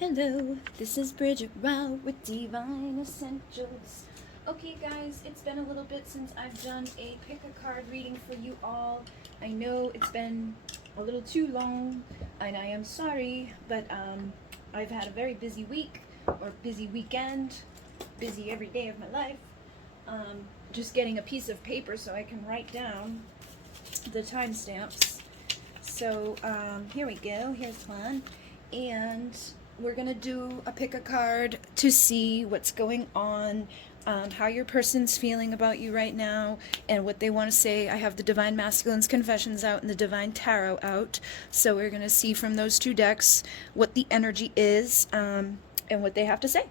Hello, this is Bridget Rao with Divine Essentials. Okay, guys, it's been a little bit since I've done a pick a card reading for you all. I know it's been a little too long, and I am sorry, but I've had a very busy week, or busy weekend, busy every day of my life. Just getting a piece of paper so I can write down the timestamps. So here we go, here's one. And we're going to do a pick a card to see what's going on, how your person's feeling about you right now, and what they want to say. I have the Divine Masculine's Confessions out and the Divine Tarot out. So we're going to see from those two decks what the energy is and what they have to say.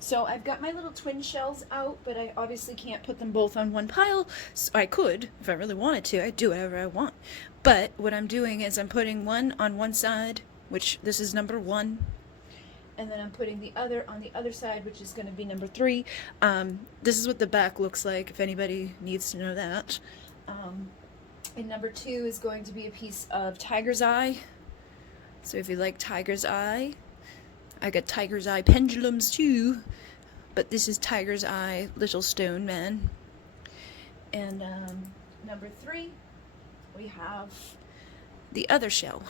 So I've got my little twin shells out, but I obviously can't put them both on one pile. So I could, if I really wanted to. I'd do whatever I want. But what I'm doing is I'm putting one on one side, which this is number 1, and then I'm putting the other on the other side, which is going to be number 3. This is what the back looks like, if anybody needs to know that. And number 2 is going to be a piece of tiger's eye. So if you like tiger's eye, I got tiger's eye pendulums too, but this is tiger's eye little stone man. And number 3, we have the other shell.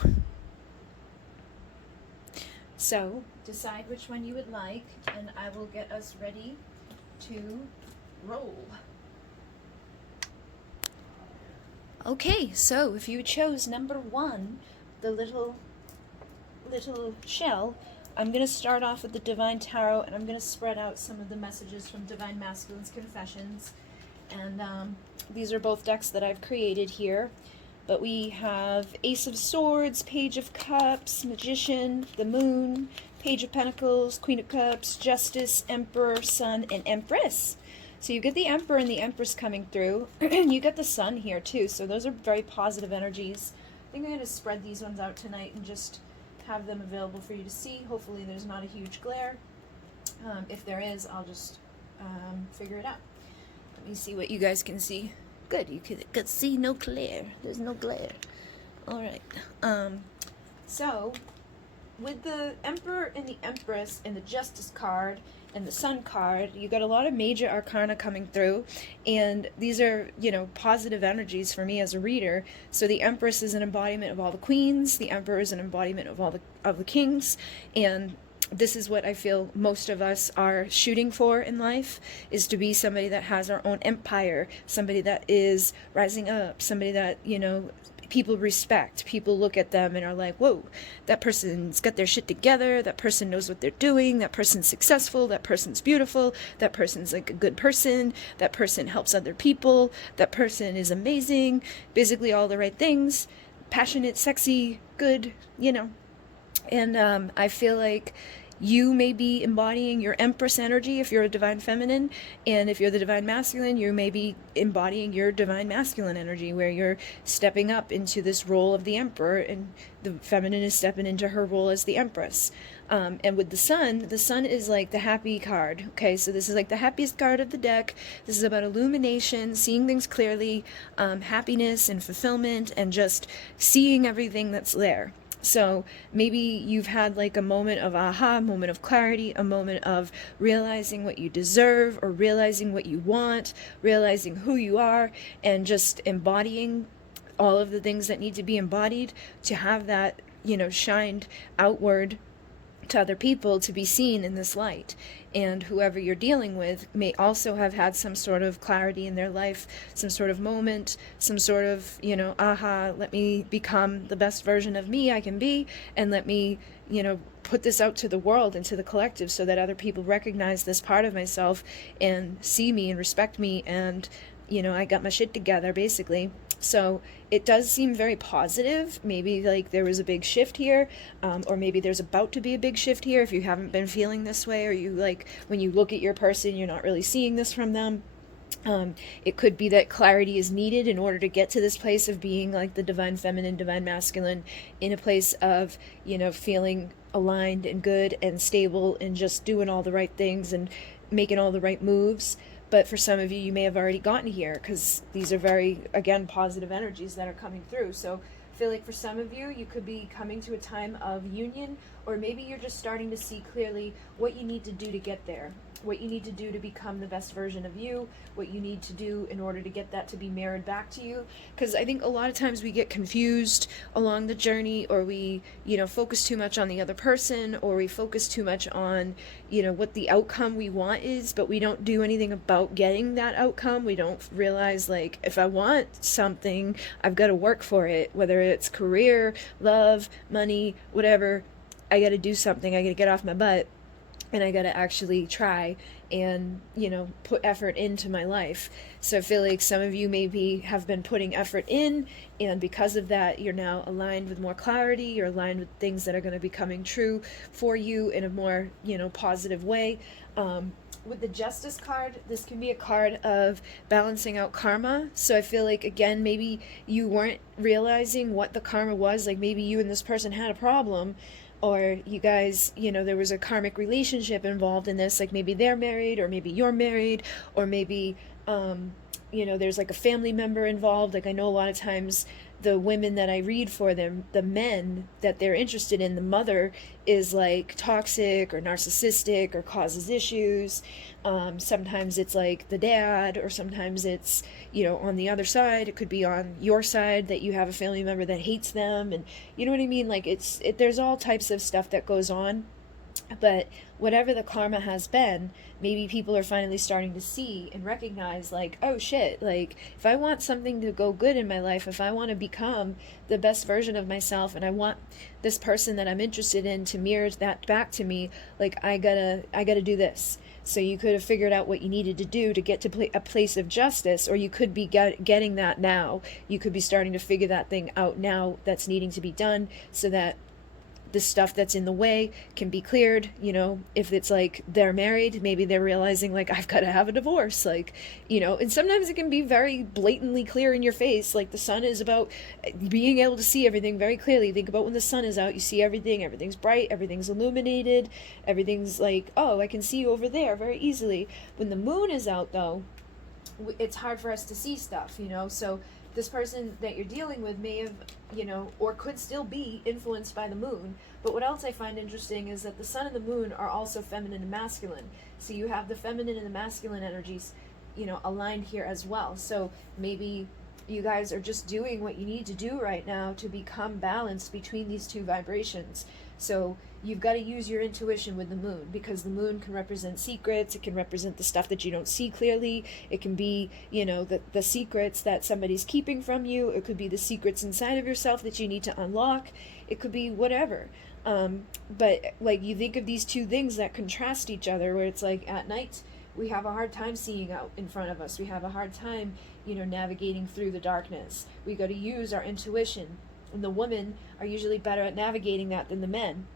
So decide which one you would like, and I will get us ready to roll. Okay, so if you chose number 1, the little shell, I'm going to start off with the Divine Tarot, and I'm going to spread out some of the messages from Divine Masculine's Confessions. And these are both decks that I've created here. But we have Ace of Swords, Page of Cups, Magician, the Moon, Page of Pentacles, Queen of Cups, Justice, Emperor, Sun, and Empress. So you get the Emperor and the Empress coming through. And you get the Sun here too, so those are very positive energies. I think I'm going to spread these ones out tonight and just have them available for you to see. Hopefully there's not a huge glare. If there is, I'll just figure it out. Let me see what you guys can see. Good, you could see no glare. There's no glare. All right. So, with the Emperor and the Empress and the Justice card and the Sun card, you got a lot of major arcana coming through, and these are, positive energies for me as a reader. So the Empress is an embodiment of all the queens. The Emperor is an embodiment of all the kings, and this is what I feel most of us are shooting for in life, is to be somebody that has our own empire, somebody that is rising up, somebody that, people respect. People look at them and are like, whoa, that person's got their shit together, that person knows what they're doing, that person's successful, that person's beautiful, that person's like a good person, that person helps other people, that person is amazing, basically all the right things, passionate, sexy, good, And I feel like you may be embodying your Empress energy if you're a Divine Feminine, and if you're the Divine Masculine, you may be embodying your Divine Masculine energy, where you're stepping up into this role of the Emperor, and the Feminine is stepping into her role as the Empress. And with the Sun is like the happy card, okay? So this is like the happiest card of the deck. This is about illumination, seeing things clearly, happiness and fulfillment, and just seeing everything that's there. So maybe you've had like a moment of aha, moment of clarity, a moment of realizing what you deserve, or realizing what you want, realizing who you are, and just embodying all of the things that need to be embodied to have that, shined outward to other people, to be seen in this light. And whoever you're dealing with may also have had some sort of clarity in their life, some sort of moment, some sort of, aha, let me become the best version of me I can be, and let me, put this out to the world and to the collective, so that other people recognize this part of myself and see me and respect me, and, I got my shit together, basically. So it does seem very positive. Maybe like there was a big shift here, or maybe there's about to be a big shift here if you haven't been feeling this way, or you like when you look at your person, you're not really seeing this from them. It could be that clarity is needed in order to get to this place of being like the Divine Feminine, Divine Masculine, in a place of, feeling aligned and good and stable and just doing all the right things and making all the right moves. But for some of you, you may have already gotten here, because these are very, again, positive energies that are coming through. So I feel like for some of you, you could be coming to a time of union or maybe you're just starting to see clearly what you need to do to get there, what you need to do to become the best version of you, what you need to do in order to get that to be mirrored back to you. Because I think a lot of times we get confused along the journey, or we, focus too much on the other person, or we focus too much on, what the outcome we want is, but we don't do anything about getting that outcome. We don't realize, like, if I want something, I've got to work for it, whether it's career, love, money, whatever. I got to do something. I got to get off my butt, and I got to actually try and, put effort into my life. So I feel like some of you maybe have been putting effort in, and because of that, you're now aligned with more clarity. You're aligned with things that are going to be coming true for you in a more, positive way. With the Justice card, this can be a card of balancing out karma. So I feel like, again, maybe you weren't realizing what the karma was. Like, maybe you and this person had a problem, or you guys, there was a karmic relationship involved in this, like maybe they're married, or maybe you're married, or maybe, there's like a family member involved. Like, I know a lot of times the women that I read for them, the men that they're interested in, the mother is like toxic or narcissistic or causes issues. Sometimes it's like the dad, or sometimes it's, on the other side. It could be on your side that you have a family member that hates them, and you know what I mean? Like, there's all types of stuff that goes on. But whatever the karma has been, maybe people are finally starting to see and recognize, like, oh shit, like, if I want something to go good in my life, if I want to become the best version of myself, and I want this person that I'm interested in to mirror that back to me, like, I gotta do this. So you could have figured out what you needed to do to get to a place of justice, or you could be getting that now. You could be starting to figure that thing out now that's needing to be done, so that the stuff that's in the way can be cleared. If it's like they're married, maybe they're realizing, like, I've got to have a divorce, like, and sometimes it can be very blatantly clear in your face. Like, the sun is about being able to see everything very clearly. Think about when the sun is out, you see everything, everything's bright, everything's illuminated, everything's like, oh, I can see you over there very easily. When the moon is out, though, it's hard for us to see stuff, so this person that you're dealing with may have, or could still be influenced by the moon. But what else I find interesting is that the sun and the moon are also feminine and masculine. So you have the feminine and the masculine energies, aligned here as well. So maybe you guys are just doing what you need to do right now to become balanced between these two vibrations. So you've got to use your intuition with the moon, because the moon can represent secrets. It can represent the stuff that you don't see clearly. It can be, the secrets that somebody's keeping from you. It could be the secrets inside of yourself that you need to unlock. It could be whatever. But like, you think of these two things that contrast each other, where it's like at night we have a hard time seeing out in front of us. We have a hard time, navigating through the darkness. We got to use our intuition. And the women are usually better at navigating that than the men.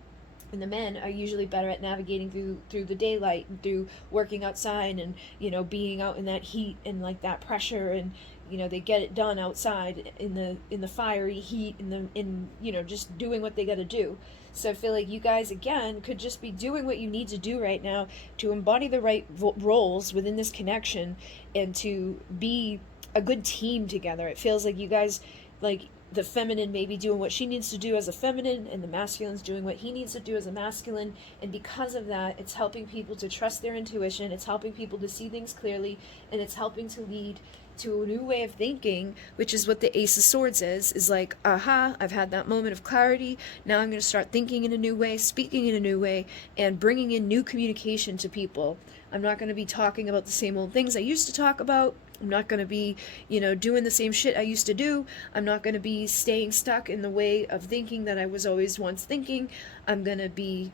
And the men are usually better at navigating through the daylight, and through working outside, and being out in that heat and like that pressure, and they get it done outside in the fiery heat, in just doing what they got to do. So I feel like you guys, again, could just be doing what you need to do right now to embody the right roles within this connection, and to be a good team together. It feels like you guys, like, the feminine may be doing what she needs to do as a feminine, and the masculine's doing what he needs to do as a masculine. And because of that, it's helping people to trust their intuition. It's helping people to see things clearly, and it's helping to lead to a new way of thinking, which is what the Ace of Swords is like, aha, I've had that moment of clarity. Now I'm going to start thinking in a new way, speaking in a new way, and bringing in new communication to people. I'm not going to be talking about the same old things I used to talk about. I'm not going to be, doing the same shit I used to do. I'm not going to be staying stuck in the way of thinking that I was always once thinking. I'm going to be,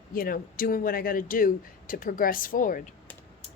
doing what I got to do to progress forward.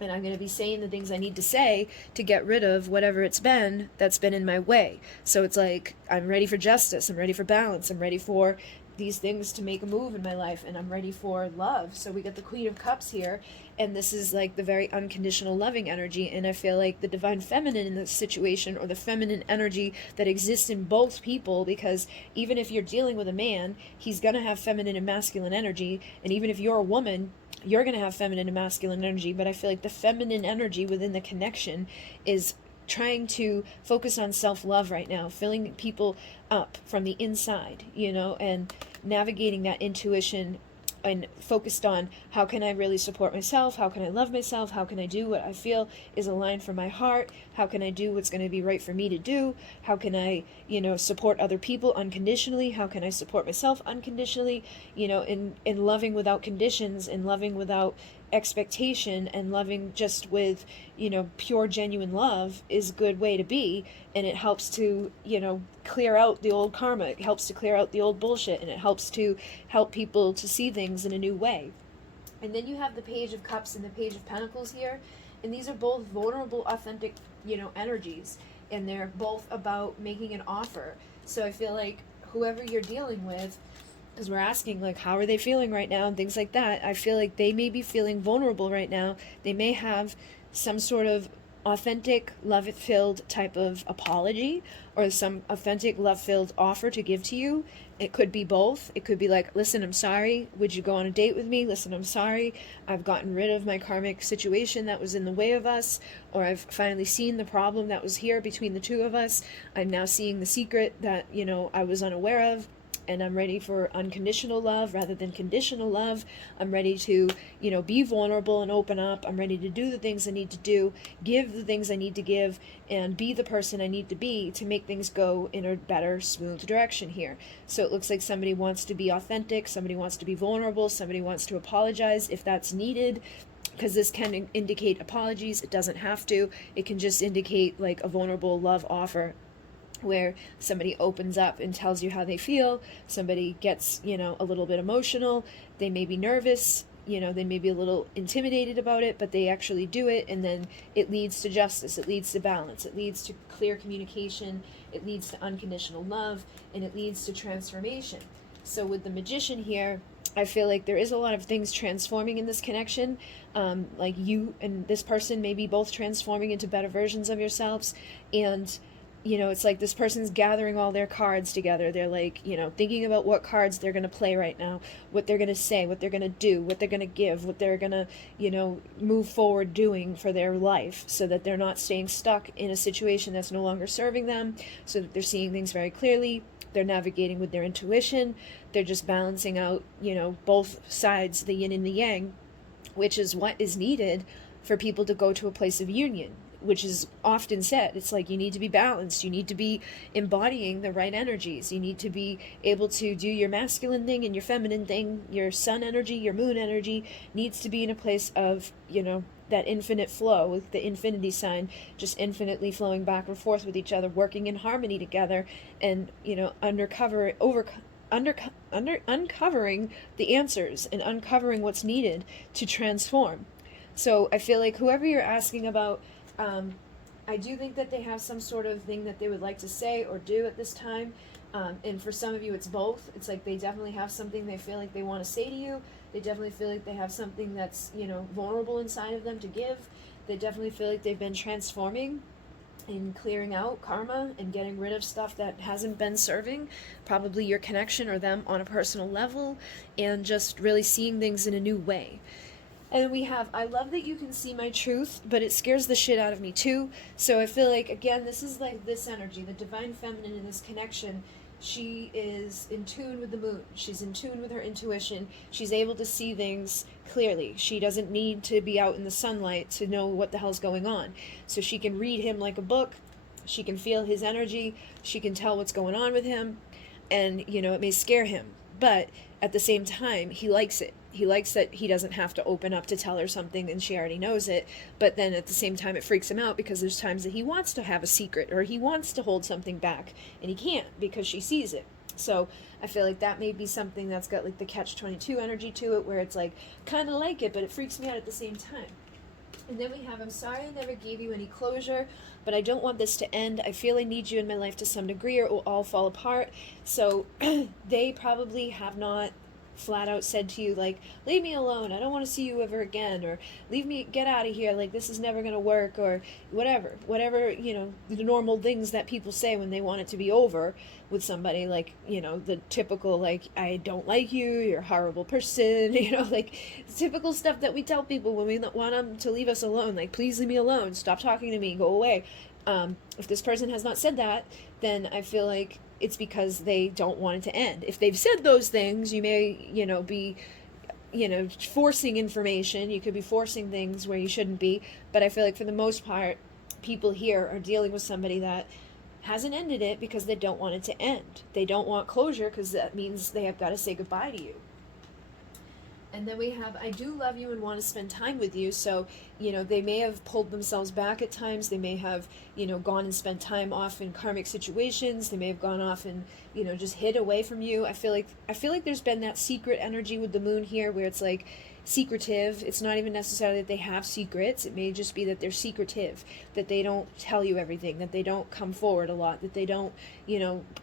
And I'm going to be saying the things I need to say to get rid of whatever it's been that's been in my way. So it's like, I'm ready for justice. I'm ready for balance. I'm ready for these things to make a move in my life, and I'm ready for love. So we got the Queen of Cups here, and this is like the very unconditional loving energy. And I feel like the divine feminine in this situation, or the feminine energy that exists in both people, because even if you're dealing with a man, he's gonna have feminine and masculine energy, and even if you're a woman, you're gonna have feminine and masculine energy. But I feel like the feminine energy within the connection is trying to focus on self-love right now, filling people up from the inside, and navigating that intuition and focused on how can I really support myself, how can I love myself, how can I do what I feel is aligned for my heart, how can I do what's going to be right for me to do, how can I, support other people unconditionally, how can I support myself unconditionally, in loving without conditions, and loving without expectation, and loving just with, pure genuine love is a good way to be. And it helps to, clear out the old karma, it helps to clear out the old bullshit, and it helps to help people to see things in a new way. And then you have the Page of Cups and the Page of Pentacles here, and these are both vulnerable, authentic, energies, and they're both about making an offer. So I feel like whoever you're dealing with, because we're asking, like, how are they feeling right now and things like that, I feel like they may be feeling vulnerable right now. They may have some sort of authentic, love-filled type of apology, or some authentic, love-filled offer to give to you. It could be both. It could be like, listen, I'm sorry. Would you go on a date with me? Listen, I'm sorry. I've gotten rid of my karmic situation that was in the way of us, or I've finally seen the problem that was here between the two of us. I'm now seeing the secret that, I was unaware of. And I'm ready for unconditional love rather than conditional love. I'm ready to, be vulnerable and open up. I'm ready to do the things I need to do, give the things I need to give, and be the person I need to be to make things go in a better, smooth direction here. So it looks like somebody wants to be authentic, somebody wants to be vulnerable, somebody wants to apologize if that's needed, because this can indicate apologies. It doesn't have to. It can just indicate like a vulnerable love offer, where somebody opens up and tells you how they feel. Somebody gets, a little bit emotional. They may be nervous, they may be a little intimidated about it, but they actually do it, and then it leads to justice, it leads to balance, it leads to clear communication, it leads to unconditional love, and it leads to transformation. So with the Magician here, I feel like there is a lot of things transforming in this connection. Like you and this person may be both transforming into better versions of yourselves, and it's like this person's gathering all their cards together. They're like, thinking about what cards they're going to play right now, what they're going to say, what they're going to do, what they're going to give, what they're going to, move forward doing for their life, so that they're not staying stuck in a situation that's no longer serving them, so that they're seeing things very clearly. They're navigating with their intuition. They're just balancing out, both sides, the yin and the yang, which is what is needed for people to go to a place of union, which is often said. It's like, you need to be balanced. You need to be embodying the right energies. You need to be able to do your masculine thing and your feminine thing. Your sun energy, your moon energy needs to be in a place of, that infinite flow, with the infinity sign, just infinitely flowing back and forth with each other, working in harmony together, and, uncovering the answers and uncovering what's needed to transform. So I feel like whoever you're asking about, I do think that they have some sort of thing that they would like to say or do at this time. And for some of you, it's both. It's like they definitely have something they feel like they want to say to you. They definitely feel like they have something that's, vulnerable inside of them to give. They definitely feel like they've been transforming and clearing out karma and getting rid of stuff that hasn't been serving, probably your connection or them on a personal level, and just really seeing things in a new way. And we have, I love that you can see my truth, but it scares the shit out of me too. So I feel like, again, this is like this energy, the divine feminine in this connection. She is in tune with the moon. She's in tune with her intuition. She's able to see things clearly. She doesn't need to be out in the sunlight to know what the hell's going on. So she can read him like a book. She can feel his energy. She can tell what's going on with him. And, it may scare him. But at the same time, he likes it. He likes that he doesn't have to open up to tell her something and she already knows it. But then at the same time, it freaks him out because there's times that he wants to have a secret or he wants to hold something back and he can't because she sees it. So I feel like that may be something that's got like the catch-22 energy to it, where it's like, kind of like it, but it freaks me out at the same time. And then we have, I'm sorry I never gave you any closure, but I don't want this to end. I feel I need you in my life to some degree or it will all fall apart. So they probably have not flat out said to you, like, leave me alone, I don't want to see you ever again, or leave me, get out of here, like, this is never going to work, or whatever, the normal things that people say when they want it to be over with somebody, like, the typical, like, I don't like you, you're a horrible person, like, typical stuff that we tell people when we want them to leave us alone, like, please leave me alone, stop talking to me, go away. If this person has not said that, then I feel like it's because they don't want it to end. If they've said those things, you may, be forcing information. You could be forcing things where you shouldn't be. But I feel like for the most part, people here are dealing with somebody that hasn't ended it because they don't want it to end. They don't want closure because that means they have got to say goodbye to you. And then we have, I do love you and want to spend time with you. So, they may have pulled themselves back at times. They may have, gone and spent time off in karmic situations. They may have gone off and, just hid away from you. I feel like there's been that secret energy with the moon here where it's like secretive. It's not even necessarily that they have secrets. It may just be that they're secretive, that they don't tell you everything, that they don't come forward a lot, that they don't,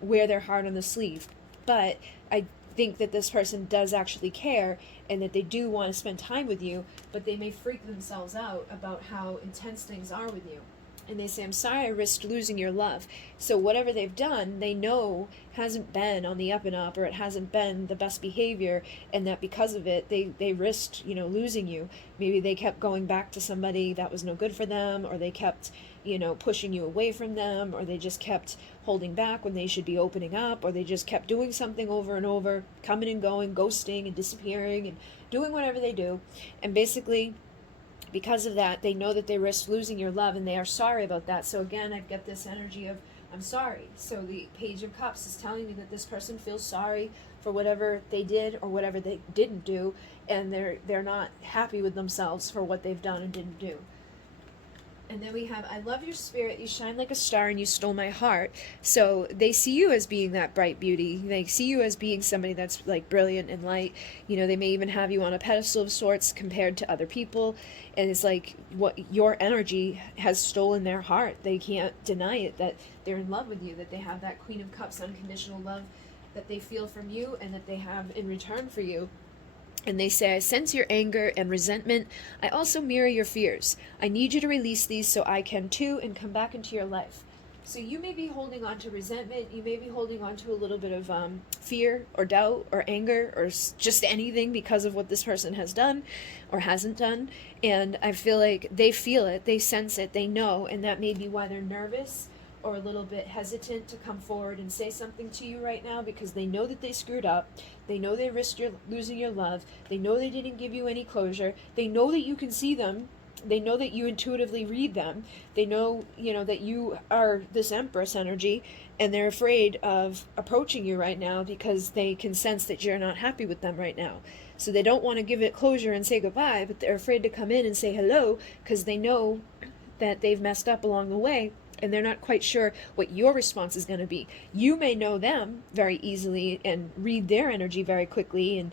wear their heart on the sleeve. But I think that this person does actually care and that they do want to spend time with you, but they may freak themselves out about how intense things are with you. And they say, I'm sorry I risked losing your love. So whatever they've done, they know hasn't been on the up and up, or it hasn't been the best behavior, and that because of it, they risked, losing you. Maybe they kept going back to somebody that was no good for them, or they kept, pushing you away from them, or they just kept holding back when they should be opening up, or they just kept doing something over and over, coming and going, ghosting and disappearing and doing whatever they do. And basically, because of that, they know that they risked losing your love, and they are sorry about that. So again, I've got this energy of, I'm sorry. So the Page of Cups is telling me that this person feels sorry for whatever they did or whatever they didn't do, and they're not happy with themselves for what they've done and didn't do. And then we have, I love your spirit, you shine like a star and you stole my heart. So they see you as being that bright beauty. They see you as being somebody that's like brilliant and light. They may even have you on a pedestal of sorts compared to other people. And it's like what your energy has stolen their heart. They can't deny it, that they're in love with you, that they have that Queen of Cups unconditional love that they feel from you and that they have in return for you. And they say, I sense your anger and resentment. I also mirror your fears. I need you to release these so I can too and come back into your life. So you may be holding on to resentment. You may be holding on to a little bit of fear or doubt or anger or just anything because of what this person has done or hasn't done. And I feel like they feel it, they sense it, they know, and that may be why they're nervous or a little bit hesitant to come forward and say something to you right now, because they know that they screwed up. They know they risked losing your love. They know they didn't give you any closure. They know that you can see them. They know that you intuitively read them. They know, that you are this Empress energy, and they're afraid of approaching you right now because they can sense that you're not happy with them right now. So they don't want to give it closure and say goodbye, but they're afraid to come in and say hello because they know that they've messed up along the way. And they're not quite sure what your response is going to be. You may know them very easily and read their energy very quickly and,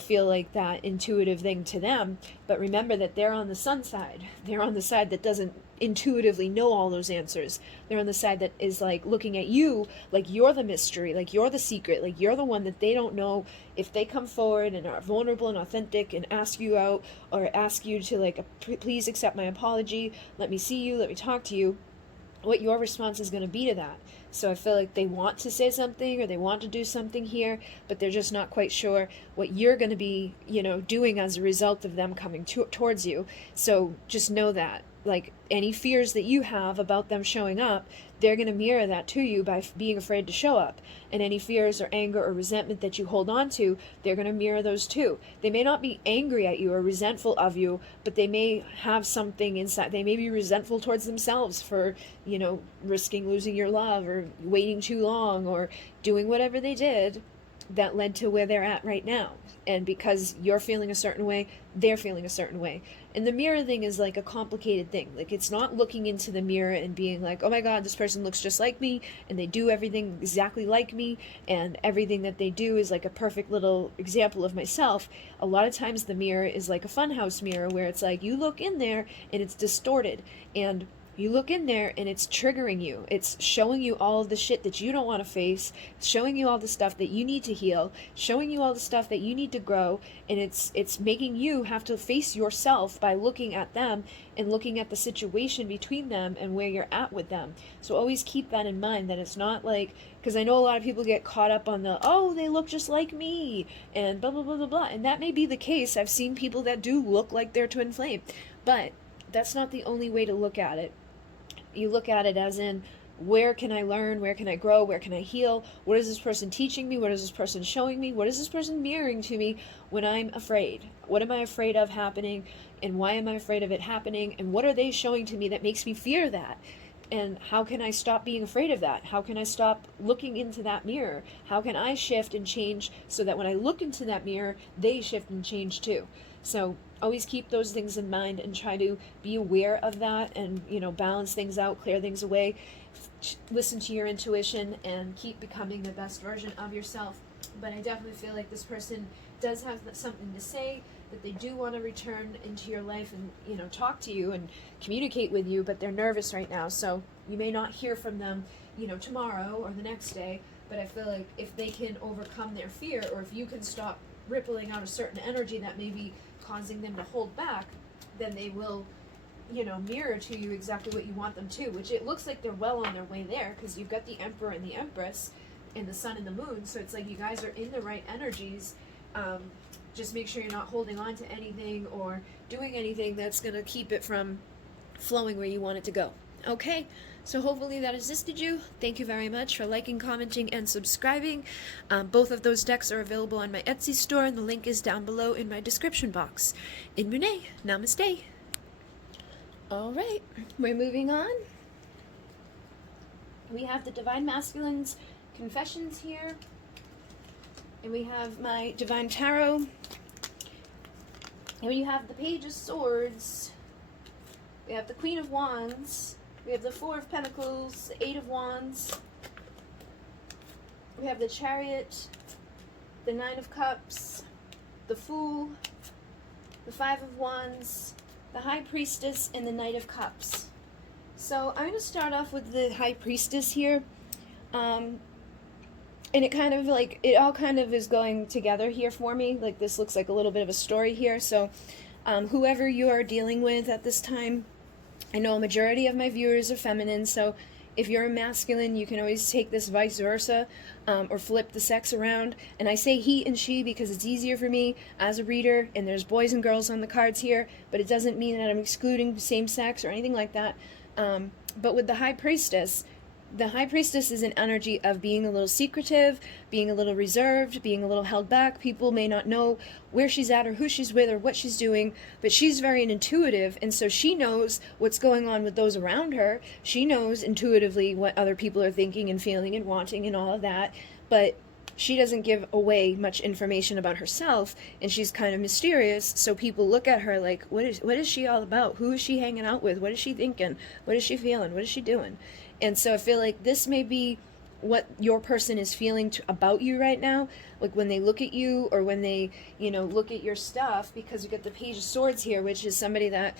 feel like that intuitive thing to them. But remember that they're on the sun side. They're on the side that doesn't intuitively know all those answers. They're on the side that is like looking at you like you're the mystery, like you're the secret, like you're the one that they don't know. If they come forward and are vulnerable and authentic and ask you out or ask you to like, please accept my apology, let me see you, let me talk to you, what your response is going to be to that. So I feel like they want to say something or they want to do something here, but they're just not quite sure what you're going to be, doing as a result of them coming towards you. So just know that, like, any fears that you have about them showing up, they're going to mirror that to you by being afraid to show up. And any fears or anger or resentment that you hold on to, they're going to mirror those too. They may not be angry at you or resentful of you, but they may have something inside. They may be resentful towards themselves for, risking losing your love or waiting too long or doing whatever they did that led to where they're at right now. And because you're feeling a certain way, they're feeling a certain way. And the mirror thing is like a complicated thing. Like, it's not looking into the mirror and being like, oh my God, this person looks just like me and they do everything exactly like me and everything that they do is like a perfect little example of myself. A lot of times the mirror is like a funhouse mirror where it's like you look in there and it's distorted, and you look in there and it's triggering you. It's showing you all of the shit that you don't want to face, showing you all the stuff that you need to heal, showing you all the stuff that you need to grow, and it's making you have to face yourself by looking at them and looking at the situation between them and where you're at with them. So always keep that in mind, that it's not like, because I know a lot of people get caught up on the, oh, they look just like me, and blah, blah, blah, blah, blah. And that may be the case. I've seen people that do look like their twin flame, but that's not the only way to look at it. You look at it as in, where can I learn, where can I grow, where can I heal, what is this person teaching me, what is this person showing me, what is this person mirroring to me when I'm afraid, what am I afraid of happening, and why am I afraid of it happening, and what are they showing to me that makes me fear that? And how can I stop being afraid of that? How can I stop looking into that mirror? How can I shift and change so that when I look into that mirror, they shift and change too? So always keep those things in mind and try to be aware of that and, balance things out, clear things away, listen to your intuition, and keep becoming the best version of yourself. But I definitely feel like this person does have something to say, that they do want to return into your life and, talk to you and communicate with you, but they're nervous right now. So you may not hear from them, tomorrow or the next day, but I feel like if they can overcome their fear, or if you can stop rippling out a certain energy that may be causing them to hold back, then they will, mirror to you exactly what you want them to, which it looks like they're well on their way there, because you've got the Emperor and the Empress and the Sun and the Moon, so it's like you guys are in the right energies. Just make sure you're not holding on to anything or doing anything that's going to keep it from flowing where you want it to go. Okay, so hopefully that assisted you. Thank you very much for liking, commenting, and subscribing. Both of those decks are available on my Etsy store, and the link is down below in my description box. In MUNAY, namaste. All right, we're moving on. We have the Divine Masculine's Confessions here. And we have my Divine Tarot. And we have the Page of Swords. We have the Queen of Wands. We have the Four of Pentacles, the Eight of Wands. We have the Chariot, the Nine of Cups, the Fool, the Five of Wands, the High Priestess, and the Knight of Cups. So I'm going to start off with the High Priestess here. And it kind of it all kind of is going together here for me. Like, this looks like a little bit of a story here. So whoever you are dealing with at this time, I know a majority of my viewers are feminine, so if you're a masculine, you can always take this vice versa, or flip the sex around. And I say he and she because it's easier for me as a reader, and there's boys and girls on the cards here, but it doesn't mean that I'm excluding same sex or anything like that. But with the High Priestess, the High Priestess is an energy of being a little secretive, being a little reserved, being a little held back. People may not know where she's at or who she's with or what she's doing, but she's very intuitive, and so she knows what's going on with those around her. She knows intuitively what other people are thinking and feeling and wanting and all of that, but she doesn't give away much information about herself, and she's kind of mysterious, so people look at her like, what is she all about? Who is she hanging out with? What is she thinking? What is she feeling? What is she doing? And so I feel like this may be what your person is feeling about you right now, like when they look at you or when they, look at your stuff, because you get the Page of Swords here, which is somebody that,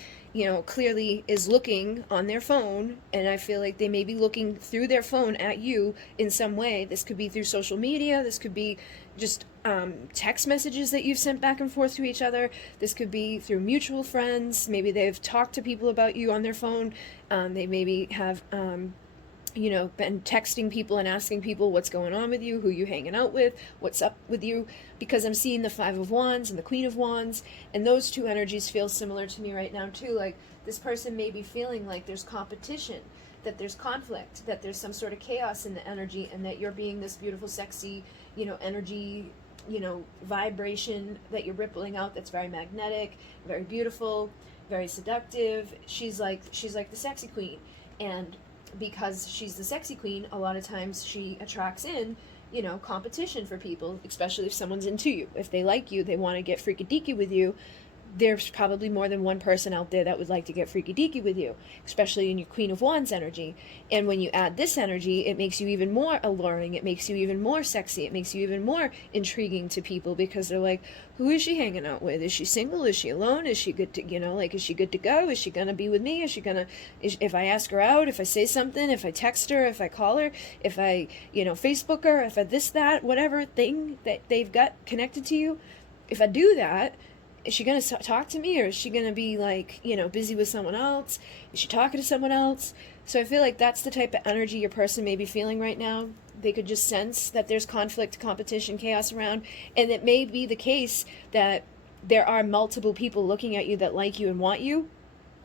clearly is looking on their phone, and I feel like they may be looking through their phone at you in some way. This could be through social media, this could be just text messages that you've sent back and forth to each other, this could be through mutual friends, maybe they've talked to people about you on their phone, they maybe have been texting people and asking people what's going on with you, who you hanging out with, what's up with you, because I'm seeing the Five of Wands and the Queen of Wands, and those two energies feel similar to me right now too. Like, this person may be feeling like there's competition, that there's conflict, that there's some sort of chaos in the energy, and that you're being this beautiful, sexy, energy, vibration that you're rippling out that's very magnetic, very beautiful, very seductive. She's like the sexy queen, and because she's the sexy queen, a lot of times she attracts in, competition for people, especially if someone's into you. If they like you, they want to get freaky deaky with you. There's probably more than one person out there that would like to get freaky deaky with you, especially in your Queen of Wands energy. And when you add this energy, it makes you even more alluring, it makes you even more sexy, it makes you even more intriguing to people, because they're like, who is she hanging out with? Is she single? Is she alone? Is she good to, is she good to go? Is she gonna be with me? If I ask her out, if I say something, if I text her, if I call her, if I, Facebook her, if I that, whatever thing that they've got connected to you, if I do that, is she going to talk to me, or is she going to be busy with someone else? Is she talking to someone else? So I feel like that's the type of energy your person may be feeling right now. They could just sense that there's conflict, competition, chaos around, and it may be the case that there are multiple people looking at you that like you and want you,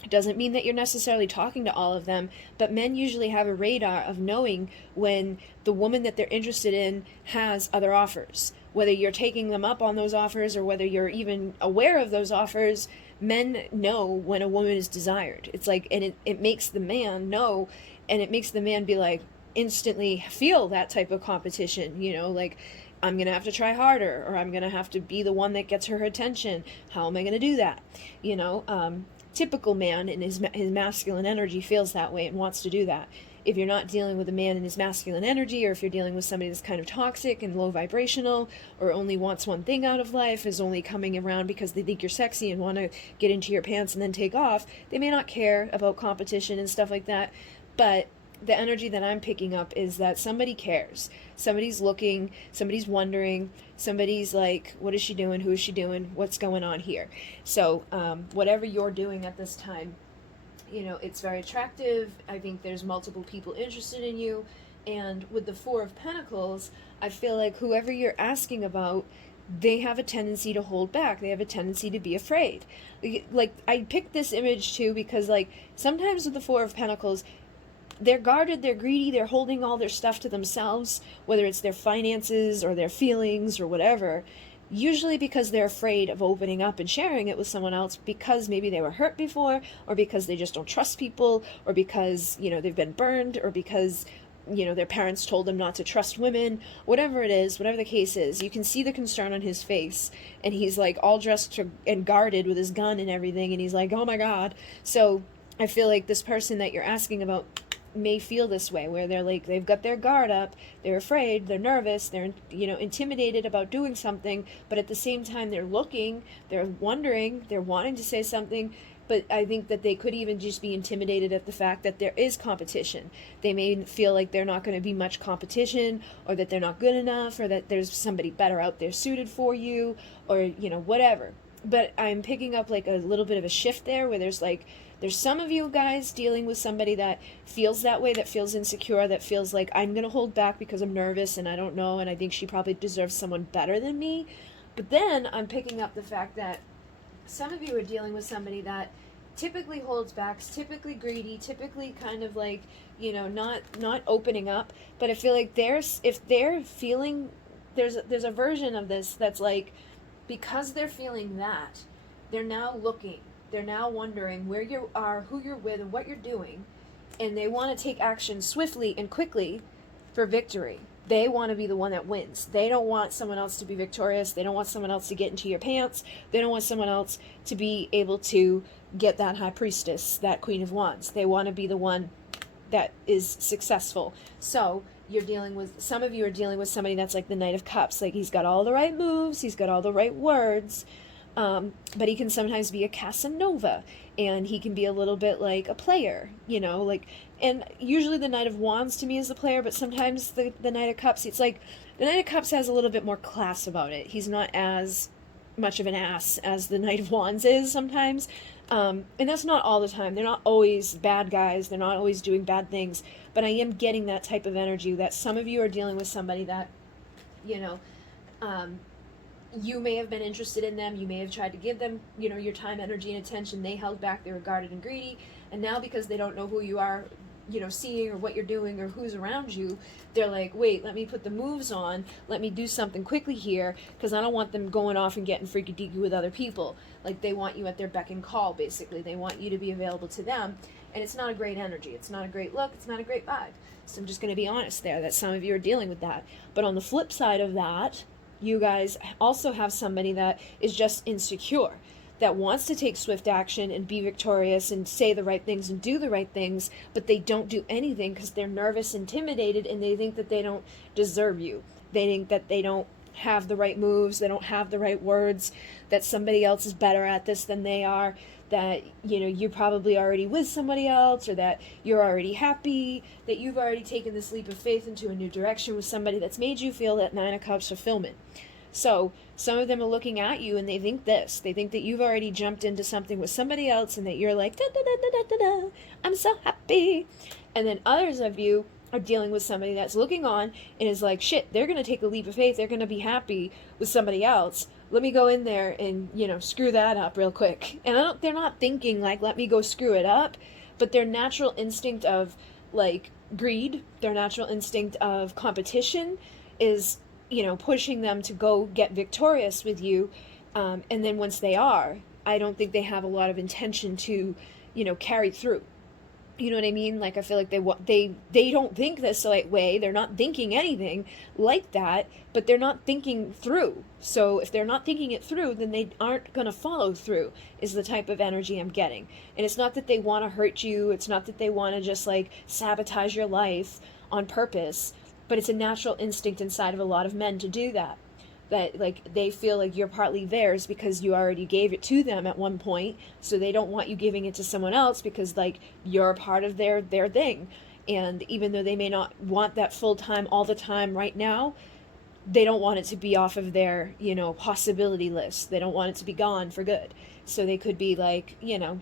It doesn't mean that you're necessarily talking to all of them, but men usually have a radar of knowing when the woman that they're interested in has other offers. Whether you're taking them up on those offers or whether you're even aware of those offers, men know when a woman is desired. It's like, and it makes the man know, and it makes the man be like, instantly feel that type of competition, you know, like, I'm going to have to try harder, or I'm going to have to be the one that gets her attention. How am I going to do that? You know, typical man in his masculine energy feels that way and wants to do that. If you're not dealing with a man in his masculine energy, or if you're dealing with somebody that's kind of toxic and low vibrational, or only wants one thing out of life, is only coming around because they think you're sexy and want to get into your pants and then take off, they may not care about competition and stuff like that. But the energy that I'm picking up is that somebody cares. Somebody's looking, somebody's wondering, somebody's like, what is she doing? Who is she doing? What's going on here? So whatever you're doing at this time, you know, it's very attractive. I think there's multiple people interested in you. And with the Four of Pentacles, I feel like whoever you're asking about, they have a tendency to hold back. They have a tendency to be afraid. Like, I picked this image too because, like, sometimes with the Four of Pentacles, they're guarded, they're greedy, they're holding all their stuff to themselves, whether it's their finances or their feelings or whatever, usually because they're afraid of opening up and sharing it with someone else, because maybe they were hurt before, or because they just don't trust people, or because, you know, they've been burned, or because, you know, their parents told them not to trust women. Whatever it is, whatever the case is, you can see the concern on his face, and he's like all dressed and guarded with his gun and everything, and he's like, oh my God. So I feel like this person that you're asking about may feel this way, where they're like, they've got their guard up, they're afraid, they're nervous, they're, you know, intimidated about doing something, but at the same time they're looking, they're wondering, they're wanting to say something. But I think that they could even just be intimidated at the fact that there is competition. They may feel like they're not going to be much competition, or that they're not good enough, or that there's somebody better out there suited for you, or, you know, whatever. But I'm picking up like a little bit of a shift there, where there's some of you guys dealing with somebody that feels that way, that feels insecure, that feels like, I'm going to hold back because I'm nervous and I don't know, and I think she probably deserves someone better than me. But then I'm picking up the fact that some of you are dealing with somebody that typically holds back, typically greedy, typically kind of like, you know, not opening up. But I feel like if they're feeling, there's a version of this that's like, because they're feeling that, they're now looking, they're now wondering where you are, who you're with, and what you're doing, and they want to take action swiftly and quickly for victory. They want to be the one that wins. They don't want someone else to be victorious. They don't want someone else to get into your pants. They don't want someone else to be able to get that High Priestess, that Queen of Wands. They want to be the one that is successful. So some of you are dealing with somebody that's like the Knight of Cups. Like, he's got all the right moves, he's got all the right words, but he can sometimes be a Casanova, and he can be a little bit like a player, you know, like, and usually the Knight of Wands to me is the player, but sometimes the Knight of Cups, it's like, the Knight of Cups has a little bit more class about it. He's not as much of an ass as the Knight of Wands is sometimes, and that's not all the time. They're not always bad guys, they're not always doing bad things, but I am getting that type of energy that some of you are dealing with somebody that, you know, you may have been interested in them, you may have tried to give them, you know, your time, energy, and attention. They held back, they were guarded and greedy, and now because they don't know who you are, you know, seeing, or what you're doing, or who's around you, they're like, wait, let me put the moves on, let me do something quickly here, because I don't want them going off and getting freaky deaky with other people. Like, they want you at their beck and call, basically. They want you to be available to them, and it's not a great energy, it's not a great look, it's not a great vibe. So I'm just going to be honest there, that some of you are dealing with that. But on the flip side of that, you guys also have somebody that is just insecure, that wants to take swift action and be victorious and say the right things and do the right things, but they don't do anything because they're nervous, intimidated, and they think that they don't deserve you. They think that they don't have the right moves, they don't have the right words, that somebody else is better at this than they are, that, you know, you're probably already with somebody else, or that you're already happy, that you've already taken this leap of faith into a new direction with somebody that's made you feel that Nine of Cups fulfillment. So some of them are looking at you and they think this. They think that you've already jumped into something with somebody else and that you're like, da, da, da, da, da, da, I'm so happy. And then others of you are dealing with somebody that's looking on and is like, shit, they're going to take a leap of faith. They're going to be happy with somebody else. let me go in there and, you know, screw that up real quick. And they're not thinking like, let me go screw it up, but their natural instinct of like greed, their natural instinct of competition is, you know, pushing them to go get victorious with you. And then once they are, I don't think they have a lot of intention to, you know, carry through. You know what I mean? Like, I feel like they don't think this like way. They're not thinking anything like that, but they're not thinking through. So if they're not thinking it through, then they aren't going to follow through, is the type of energy I'm getting. And it's not that they want to hurt you. It's not that they want to just like sabotage your life on purpose, but it's a natural instinct inside of a lot of men to do that. That like they feel like you're partly theirs because you already gave it to them at one point, so they don't want you giving it to someone else because like you're a part of their thing. And even though they may not want that full time all the time right now, they don't want it to be off of their, you know, possibility list. They don't want it to be gone for good. So they could be like, you know,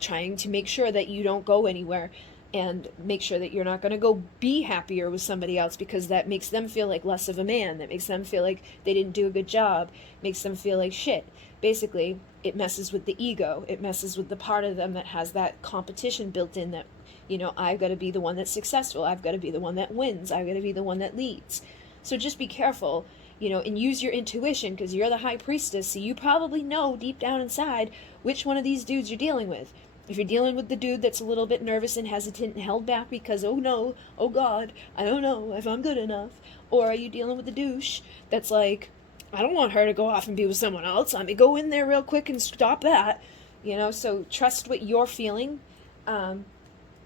trying to make sure that you don't go anywhere and make sure that you're not going to go be happier with somebody else because that makes them feel like less of a man. That makes them feel like they didn't do a good job. Makes them feel like shit. Basically, it messes with the ego. It messes with the part of them that has that competition built in that, you know, I've got to be the one that's successful. I've got to be the one that wins. I've got to be the one that leads. So just be careful, you know, and use your intuition because you're the high priestess. So you probably know deep down inside which one of these dudes you're dealing with. If you're dealing with the dude that's a little bit nervous and hesitant and held back because, oh no, oh God, I don't know if I'm good enough. Or are you dealing with the douche that's like, I don't want her to go off and be with someone else. Let me go in there real quick and stop that. You know, so trust what you're feeling. And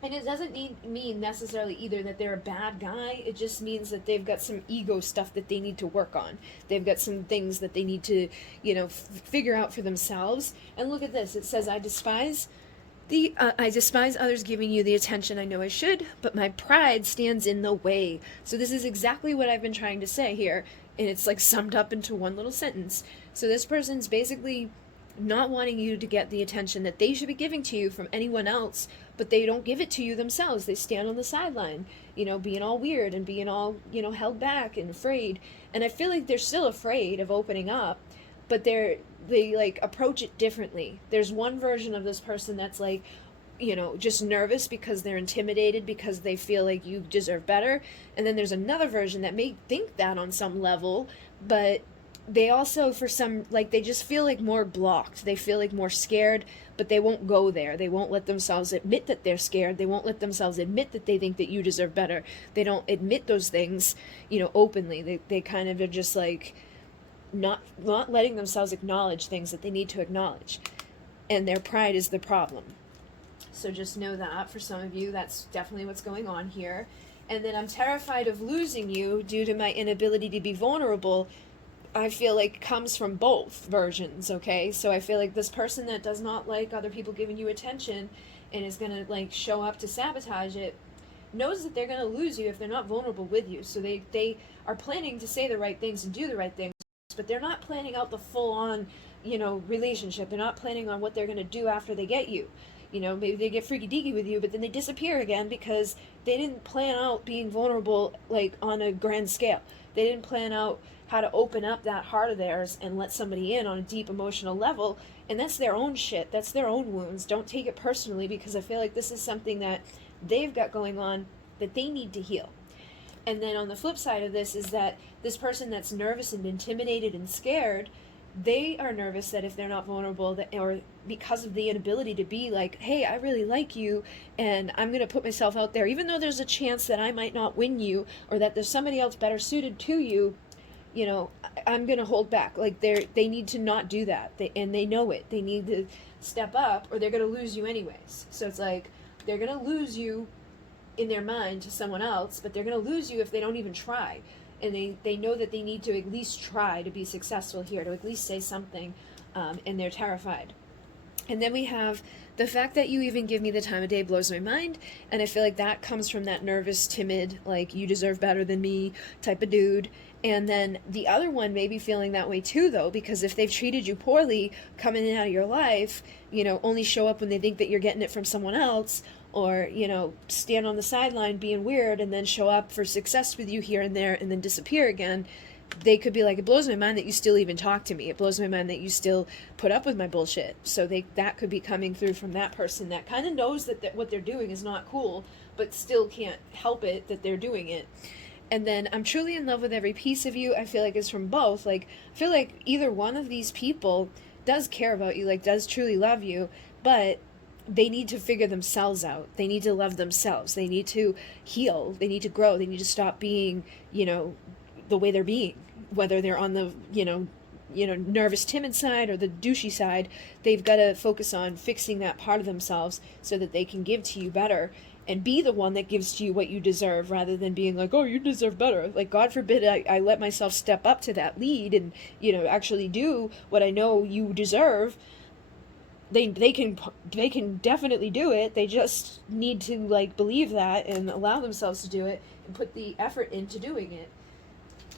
it doesn't mean necessarily either that they're a bad guy. It just means that they've got some ego stuff that they need to work on. They've got some things that they need to, you know, figure out for themselves. And look at this. It says, I despise others giving you the attention I know I should, but my pride stands in the way. So this is exactly what I've been trying to say here, and it's like summed up into one little sentence. So this person's basically not wanting you to get the attention that they should be giving to you from anyone else, but they don't give it to you themselves. They stand on the sideline, you know, being all weird and being all, you know, held back and afraid. And I feel like they're still afraid of opening up, but they like approach it differently. There's one version of this person that's like, you know, just nervous because they're intimidated because they feel like you deserve better. And then there's another version that may think that on some level, but they also, for some, like, they just feel like more blocked. They feel like more scared, but they won't go there. They won't let themselves admit that they're scared. They won't let themselves admit that they think that you deserve better. They don't admit those things, you know, openly. They kind of are just like, not letting themselves acknowledge things that they need to acknowledge, and their pride is the problem. So just know that for some of you, that's definitely what's going on here. And then I'm terrified of losing you due to my inability to be vulnerable. I feel like comes from both versions. Okay, so I feel like this person that does not like other people giving you attention and is gonna like show up to sabotage it knows that they're gonna lose you if they're not vulnerable with you. So they are planning to say the right things and do the right things, but they're not planning out the full-on, you know, relationship. They're not planning on what they're going to do after they get you. You know, maybe they get freaky deaky with you, but then they disappear again because they didn't plan out being vulnerable, like, on a grand scale. They didn't plan out how to open up that heart of theirs and let somebody in on a deep emotional level, and that's their own shit. That's their own wounds. Don't take it personally, because I feel like this is something that they've got going on that they need to heal. And then on the flip side of this is that this person that's nervous and intimidated and scared, they are nervous that if they're not vulnerable, that, or because of the inability to be like, hey, I really like you and I'm going to put myself out there, even though there's a chance that I might not win you or that there's somebody else better suited to you, you know, I'm going to hold back. Like they need to not do that. And they know it. They need to step up or they're going to lose you anyways. So it's like they're going to lose you in their mind to someone else, but they're going to lose you if they don't even try. And they know that they need to at least try to be successful here, to at least say something, and they're terrified. And then we have the fact that you even give me the time of day blows my mind, and I feel like that comes from that nervous, timid, like, you deserve better than me type of dude. And then the other one may be feeling that way too, though, because if they've treated you poorly coming in and out of your life, you know, only show up when they think that you're getting it from someone else, or, you know, stand on the sideline being weird and then show up for success with you here and there and then disappear again, they could be like, it blows my mind that you still even talk to me. It blows my mind that you still put up with my bullshit. So that could be coming through from that person that kind of knows that what they're doing is not cool, but still can't help it that they're doing it. And then I'm truly in love with every piece of you. I feel like it's from both. Like, I feel like either one of these people does care about you, like does truly love you, but they need to figure themselves out. They need to love themselves. They need to heal. They need to grow. They need to stop being, the way they're being, whether they're on the, nervous, timid side or the douchey side. They've got to focus on fixing that part of themselves so that they can give to you better and be the one that gives to you what you deserve, rather than being like, oh, you deserve better. Like, God forbid I let myself step up to that lead and, actually do what I know you deserve. They can definitely do it. They just need to, like, believe that and allow themselves to do it and put the effort into doing it.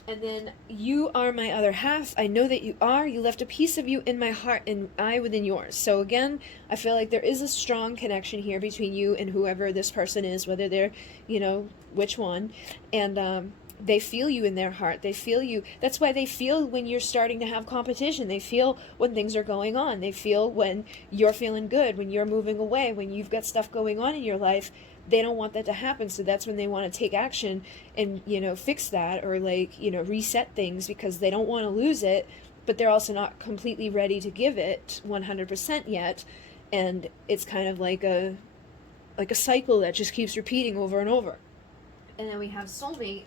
And then, you are my other half. I know that you are. You left a piece of you in my heart and I within yours. So again, I feel like there is a strong connection here between you and whoever this person is, whether they're, which one. And they feel you in their heart. They feel you. That's why they feel when you're starting to have competition. They feel when things are going on. They feel when you're feeling good, when you're moving away, when you've got stuff going on in your life. They don't want that to happen, so that's when they want to take action and, fix that or, like, reset things, because they don't want to lose it, but they're also not completely ready to give it 100% yet, and it's kind of like a cycle that just keeps repeating over and over. And then we have soulmate.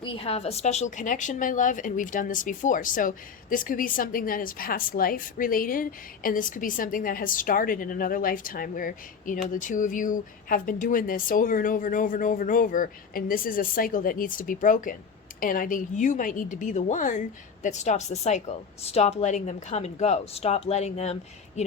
We have a special connection, my love, and we've done this before. So this could be something that is past life related, and this could be something that has started in another lifetime where, the two of you have been doing this over and over and over and over and over, and this is a cycle that needs to be broken. And I think you might need to be the one that stops the cycle. Stop letting them come and go. Stop letting them,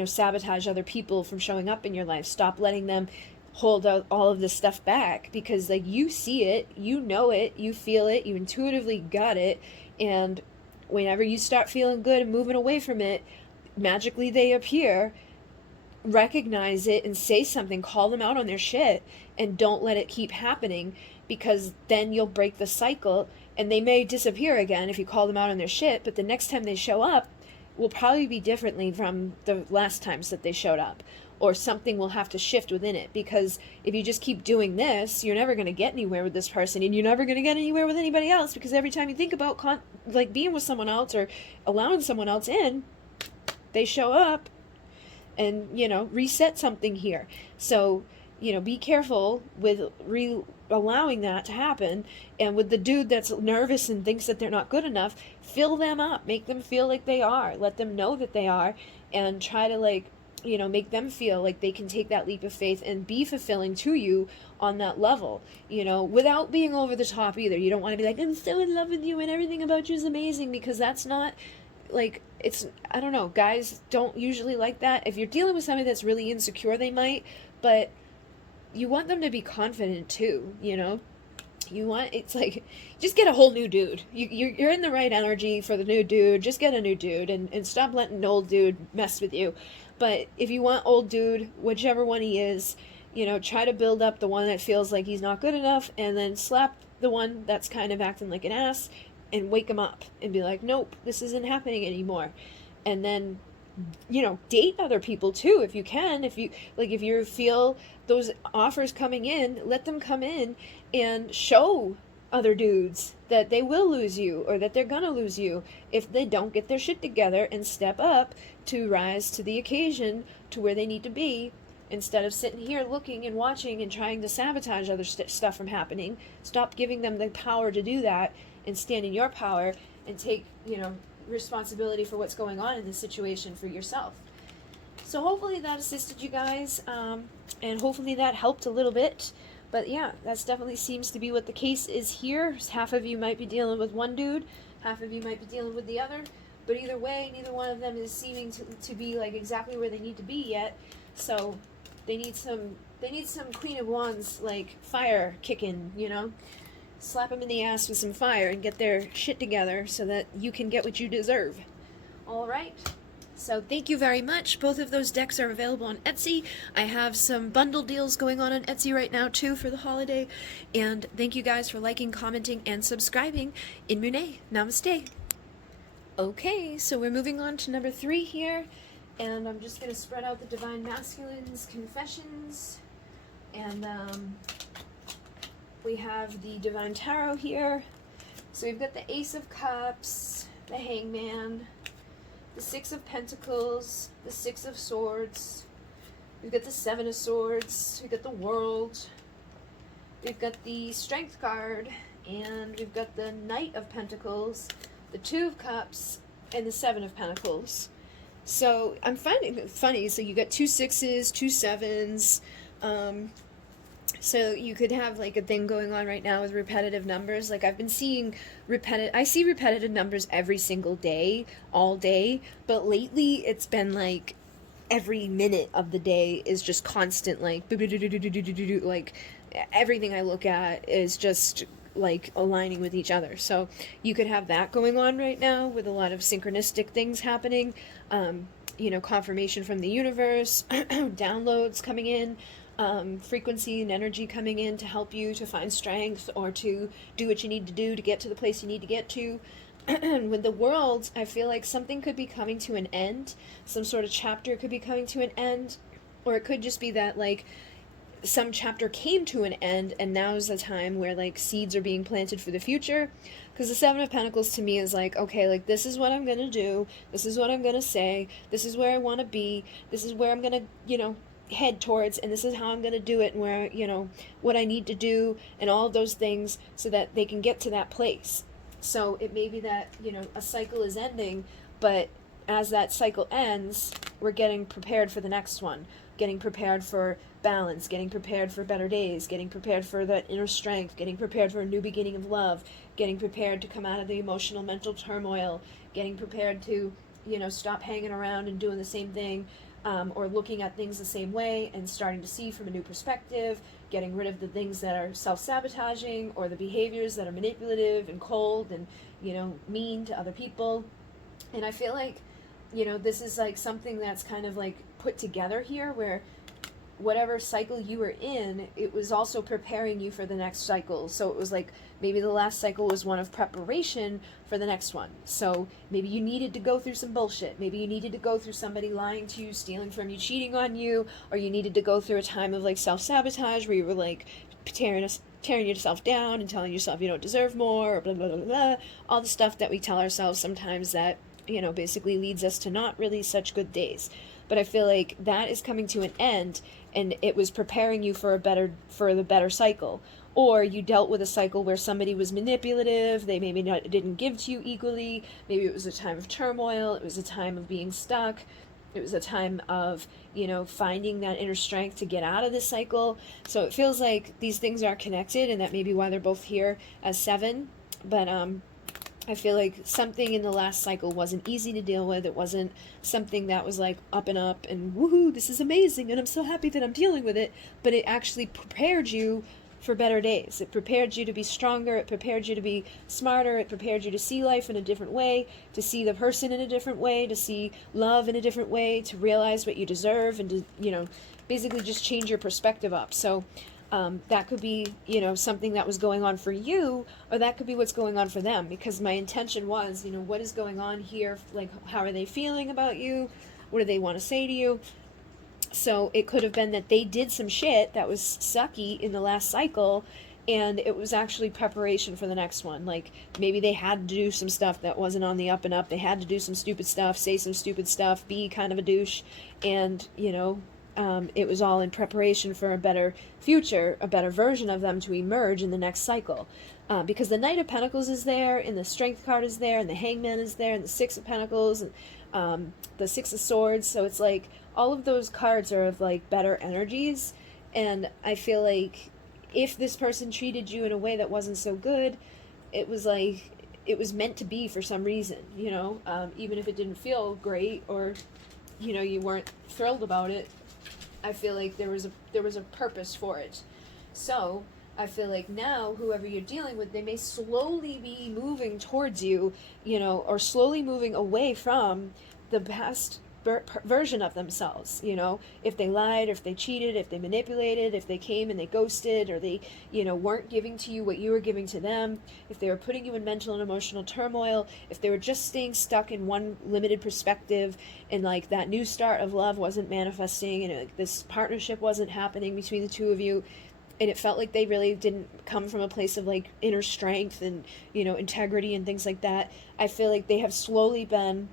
sabotage other people from showing up in your life. Stop letting them hold out all of this stuff back, because, like, you see it, you know it, you feel it, you intuitively got it, and whenever you start feeling good and moving away from it, magically they appear. Recognize it and say something, call them out on their shit, and don't let it keep happening, because then you'll break the cycle, and they may disappear again if you call them out on their shit, but the next time they show up will probably be differently from the last times that they showed up. Or something will have to shift within it, because if you just keep doing this, you're never going to get anywhere with this person, and you're never going to get anywhere with anybody else, because every time you think about being with someone else or allowing someone else in, they show up and, reset something here. So, be careful with allowing that to happen. And with the dude that's nervous and thinks that they're not good enough, fill them up, make them feel like they are, let them know that they are, and try to, make them feel like they can take that leap of faith and be fulfilling to you on that level, without being over the top either. You don't want to be like, I'm so in love with you and everything about you is amazing, because that's not, like, I don't know, guys don't usually like that. If you're dealing with somebody that's really insecure, they might, but you want them to be confident too, it's like, just get a whole new dude. You're in the right energy for the new dude. Just get a new dude and stop letting an old dude mess with you. But if you want old dude, whichever one he is, try to build up the one that feels like he's not good enough, and then slap the one that's kind of acting like an ass and wake him up and be like, nope, this isn't happening anymore. And then, date other people too, if you can. If you feel those offers coming in, let them come in and show other dudes that they will lose you, or that they're gonna lose you if they don't get their shit together and step up to rise to the occasion to where they need to be, instead of sitting here looking and watching and trying to sabotage other stuff from happening. Stop giving them the power to do that, and stand in your power and take, responsibility for what's going on in this situation for yourself. So hopefully that assisted you guys, and hopefully that helped a little bit. But yeah, that's definitely seems to be what the case is here. Half of you might be dealing with one dude, half of you might be dealing with the other, but either way, neither one of them is seeming to be like exactly where they need to be yet. So they need some Queen of Wands, like, fire kicking, slap them in the ass with some fire and get their shit together so that you can get what you deserve. All right. So thank you very much. Both of those decks are available on Etsy. I have some bundle deals going on Etsy right now too for the holiday. And thank you guys for liking, commenting, and subscribing in MUNAY. Namaste. Okay, so we're moving on to number 3 here, and I'm just going to spread out the Divine Masculine's Confessions, and we have the Divine Tarot here. So we've got the Ace of Cups, the Hangman, the Six of Pentacles, the Six of Swords, we've got the Seven of Swords, we've got the World, we've got the Strength card, and we've got the Knight of Pentacles, the Two of Cups, and the Seven of Pentacles. So I'm finding it funny. So you got 2 6s, 2 7s. So you could have like a thing going on right now with repetitive numbers. Like I've been seeing I see repetitive numbers every single day, all day. But lately it's been like every minute of the day is just constant, like like everything I look at is just like aligning with each other. So you could have that going on right now with a lot of synchronistic things happening, confirmation from the universe, downloads coming in, frequency and energy coming in to help you to find strength or to do what you need to do to get to the place you need to get to. With the World, I feel like something could be coming to an end. Some sort of chapter could be coming to an end, or it could just be that like some chapter came to an end and now is the time where like seeds are being planted for the future. Because the Seven of Pentacles to me is like, okay, like this is what I'm gonna do, this is what I'm gonna say, this is where I want to be, this is where I'm gonna head towards, and this is how I'm gonna do it, and where what I need to do, and all of those things so that they can get to that place. So it may be that a cycle is ending, but as that cycle ends, we're getting prepared for the next one, getting prepared for balance, getting prepared for better days, getting prepared for that inner strength, getting prepared for a new beginning of love, getting prepared to come out of the emotional mental turmoil, getting prepared to stop hanging around and doing the same thing, or looking at things the same way and starting to see from a new perspective, getting rid of the things that are self-sabotaging or the behaviors that are manipulative and cold and mean to other people. And I feel like this is like something that's kind of like put together here, where whatever cycle you were in, it was also preparing you for the next cycle. So it was like maybe the last cycle was one of preparation for the next one. So maybe you needed to go through some bullshit. Maybe you needed to go through somebody lying to you, stealing from you, cheating on you, or you needed to go through a time of like self-sabotage where you were like tearing yourself down and telling yourself you don't deserve more, or blah, blah, blah, blah. All the stuff that we tell ourselves sometimes that, basically leads us to not really such good days. But I feel like that is coming to an end, and it was preparing you for the better cycle. Or you dealt with a cycle where somebody was manipulative, they maybe didn't give to you equally, maybe it was a time of turmoil, it was a time of being stuck, it was a time of, finding that inner strength to get out of this cycle. So it feels like these things are connected, and that may be why they're both here as 7. But I feel like something in the last cycle wasn't easy to deal with. It wasn't something that was like up and up and woohoo, this is amazing and I'm so happy that I'm dealing with it. But it actually prepared you for better days. It prepared you to be stronger. It prepared you to be smarter. It prepared you to see life in a different way, to see the person in a different way, to see love in a different way, to realize what you deserve, and to, basically just change your perspective up. So that could be, something that was going on for you, or that could be what's going on for them, because my intention was, what is going on here? Like, how are they feeling about you? What do they want to say to you? So it could have been that they did some shit that was sucky in the last cycle, and it was actually preparation for the next one. Like, maybe they had to do some stuff that wasn't on the up and up. They had to do some stupid stuff, say some stupid stuff, be kind of a douche, and, it was all in preparation for a better future, a better version of them to emerge in the next cycle. Because the Knight of Pentacles is there, and the Strength card is there, and the Hangman is there, and the Six of Pentacles, and the Six of Swords. So it's like all of those cards are of like better energies, and I feel like if this person treated you in a way that wasn't so good, it was like it was meant to be for some reason, even if it didn't feel great, or you weren't thrilled about it. I feel like there was a purpose for it. So I feel like now whoever you're dealing with, they may slowly be moving towards you, or slowly moving away from the past version of themselves. You know, if they lied, or if they cheated, if they manipulated, if they came and they ghosted, or they, you know, weren't giving to you what you were giving to them, if they were putting you in mental and emotional turmoil, if they were just staying stuck in one limited perspective, and like that new start of love wasn't manifesting, and like this partnership wasn't happening between the two of you, and it felt like they really didn't come from a place of like inner strength and, you know, integrity and things like that, I feel like they have slowly been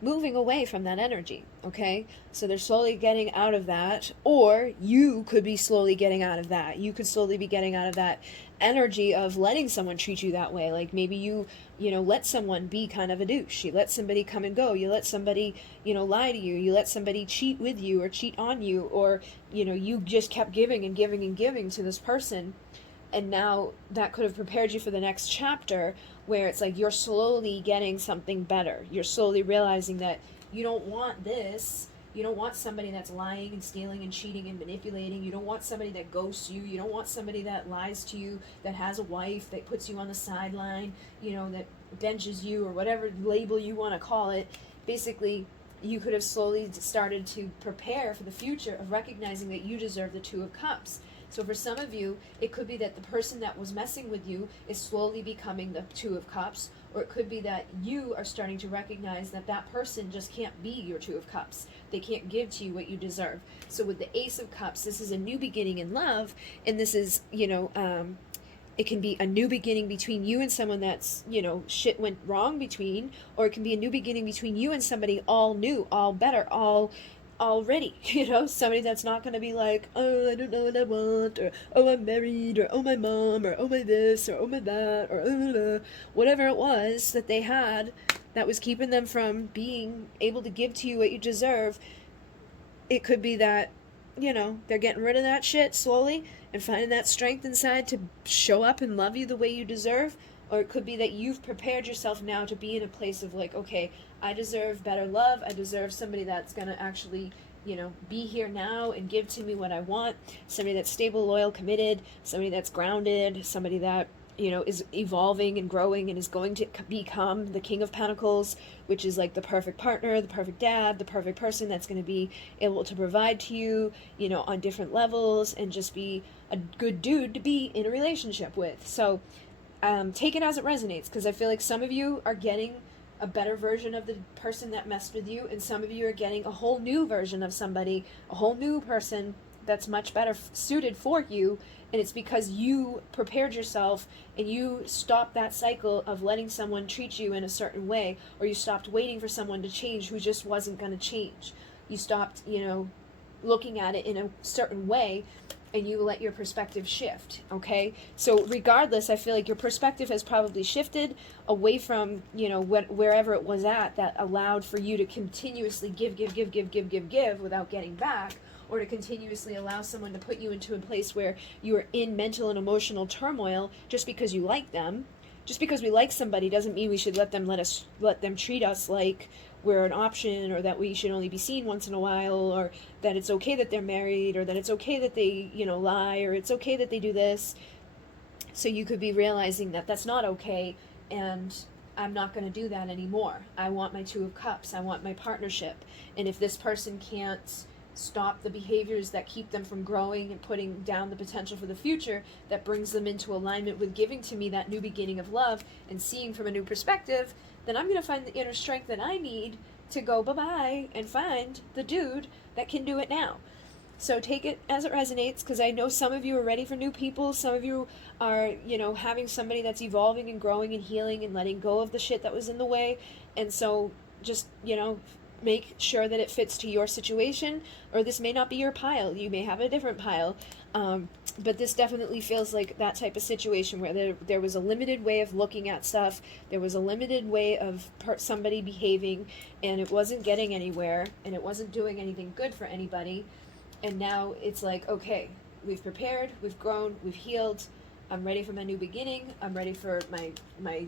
moving away from that energy, okay? So they're slowly getting out of that, or you could be slowly getting out of that. You could slowly be getting out of that energy of letting someone treat you that way. Like maybe you know, let someone be kind of a douche. You let somebody come and go. You let somebody, you know, lie to you. You let somebody cheat with you or cheat on you, or, you know, you just kept giving and giving and giving to this person. And now that could have prepared you for the next chapter, where it's like you're slowly getting something better. You're slowly realizing that you don't want this. You don't want somebody that's lying and stealing and cheating and manipulating. You don't want somebody that ghosts you. You don't want somebody that lies to you, that has a wife, that puts you on the sideline, you know, that benches you, or whatever label you want to call it. Basically, you could have slowly started to prepare for the future of recognizing that you deserve the Two of Cups. So for some of you, it could be that the person that was messing with you is slowly becoming the Two of Cups, or it could be that you are starting to recognize that that person just can't be your Two of Cups. They can't give to you what you deserve. So with the Ace of Cups, this is a new beginning in love, and this is, you know, it can be a new beginning between you and someone that's, you know, shit went wrong between, or it can be a new beginning between you and somebody all new, all better, all already, you know, somebody that's not going to be like, oh, I don't know what I want, or oh, I'm married, or oh, my mom, or oh, my this, or oh, my that, or whatever it was that they had that was keeping them from being able to give to you what you deserve. It could be that, you know, they're getting rid of that shit slowly and finding that strength inside to show up and love you the way you deserve. Or it could be that you've prepared yourself now to be in a place of like, okay, I deserve better love. I deserve somebody that's going to actually, you know, be here now and give to me what I want. Somebody that's stable, loyal, committed. Somebody that's grounded. Somebody that, you know, is evolving and growing and is going to become the King of Pentacles, which is like the perfect partner, the perfect dad, the perfect person that's going to be able to provide to you, you know, on different levels, and just be a good dude to be in a relationship with. So take it as it resonates, because I feel like some of you are getting a better version of the person that messed with you, and some of you are getting a whole new version of somebody, a whole new person that's much better suited for you. And it's because you prepared yourself and you stopped that cycle of letting someone treat you in a certain way, or you stopped waiting for someone to change who just wasn't going to change. You stopped, you know, looking at it in a certain way, and you let your perspective shift, okay? So regardless, I feel like your perspective has probably shifted away from, you know, wherever it was at that allowed for you to continuously give without getting back, or to continuously allow someone to put you into a place where you are in mental and emotional turmoil just because you like them. Just because we like somebody doesn't mean we should let them treat us like we're an option, or that we should only be seen once in a while, or that it's okay that they're married, or that it's okay that they, you know, lie, or it's okay that they do this. So you could be realizing that that's not okay, and I'm not going to do that anymore. I want my Two of Cups. I want my partnership. And if this person can't stop the behaviors that keep them from growing and putting down the potential for the future, that brings them into alignment with giving to me that new beginning of love and seeing from a new perspective, then I'm going to find the inner strength that I need to go bye-bye and find the dude that can do it now. So take it as it resonates, because I know some of you are ready for new people. Some of you are, you know, having somebody that's evolving and growing and healing and letting go of the shit that was in the way. And so just, you know, make sure that it fits to your situation, or this may not be your pile. You may have a different pile. But this definitely feels like that type of situation where there was a limited way of looking at stuff. There was a limited way of somebody behaving, and it wasn't getting anywhere, and it wasn't doing anything good for anybody. And now it's like, okay, we've prepared, we've grown, we've healed. I'm ready for my new beginning. I'm ready for my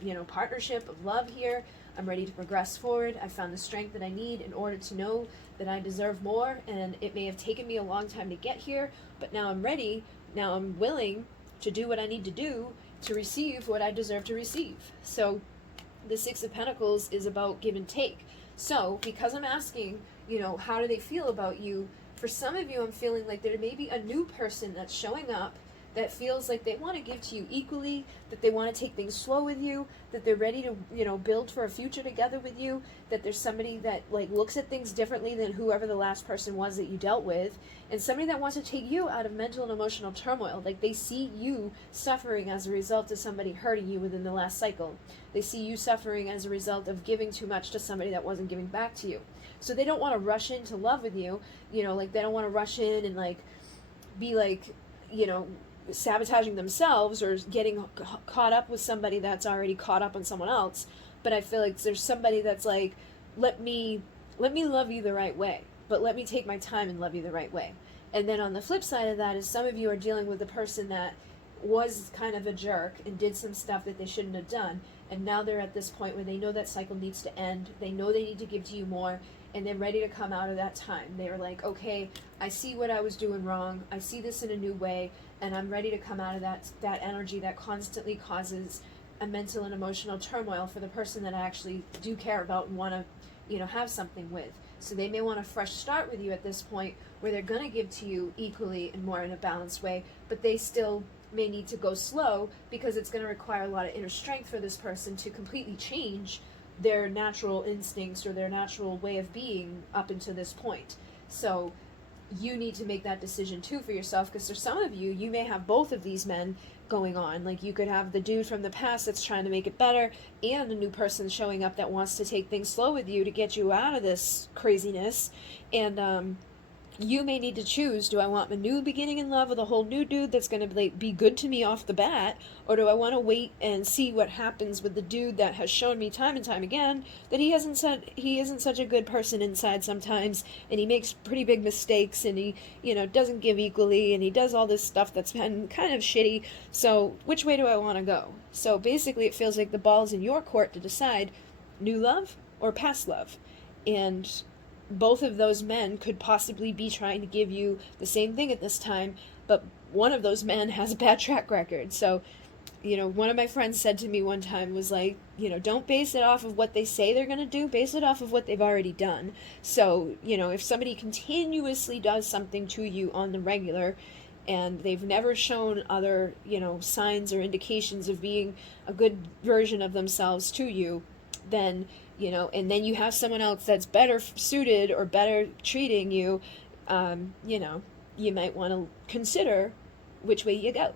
you know, partnership of love here. I'm ready to progress forward. I found the strength that I need in order to know that I deserve more, and it may have taken me a long time to get here, but now I'm ready. Now I'm willing to do what I need to do to receive what I deserve to receive. So the Six of Pentacles is about give and take. So because I'm asking, you know, how do they feel about you, for some of you I'm feeling like there may be a new person that's showing up that feels like they want to give to you equally, that they want to take things slow with you, that they're ready to, you know, build for a future together with you, that there's somebody that like looks at things differently than whoever the last person was that you dealt with, and somebody that wants to take you out of mental and emotional turmoil. Like they see you suffering as a result of somebody hurting you within the last cycle. They see you suffering as a result of giving too much to somebody that wasn't giving back to you. So they don't want to rush into love with you, you know, like they don't want to rush in and like be like, you know, sabotaging themselves or getting caught up with somebody that's already caught up on someone else. But I feel like there's somebody that's like, let me love you the right way, but let me take my time and love you the right way. And then on the flip side of that is some of you are dealing with a person that was kind of a jerk and did some stuff that they shouldn't have done, and now they're at this point where they know that cycle needs to end, they know they need to give to you more, and they're ready to come out of that time. They're like, okay, I see what I was doing wrong, I see this in a new way, and I'm ready to come out of that energy that constantly causes a mental and emotional turmoil for the person that I actually do care about and want to, you know, have something with. So they may want a fresh start with you at this point where they're going to give to you equally and more in a balanced way, but they still may need to go slow because it's going to require a lot of inner strength for this person to completely change their natural instincts or their natural way of being up until this point. So you need to make that decision too for yourself, because for some of you, you may have both of these men going on. Like you could have the dude from the past that's trying to make it better and a new person showing up that wants to take things slow with you to get you out of this craziness. And you may need to choose, do I want a new beginning in love with a whole new dude that's going to be good to me off the bat, or do I want to wait and see what happens with the dude that has shown me time and time again that he isn't such a good person inside sometimes, and he makes pretty big mistakes, and he, you know, doesn't give equally, and he does all this stuff that's been kind of shitty. So which way do I want to go? So basically it feels like the ball's in your court to decide new love or past love. And both of those men could possibly be trying to give you the same thing at this time, but one of those men has a bad track record. So, you know, one of my friends said to me one time was like, you know, don't base it off of what they say they're going to do, base it off of what they've already done. So, you know, if somebody continuously does something to you on the regular and they've never shown other, you know, signs or indications of being a good version of themselves to you, then, you know, and then you have someone else that's better suited or better treating you, you know, you might want to consider which way you go.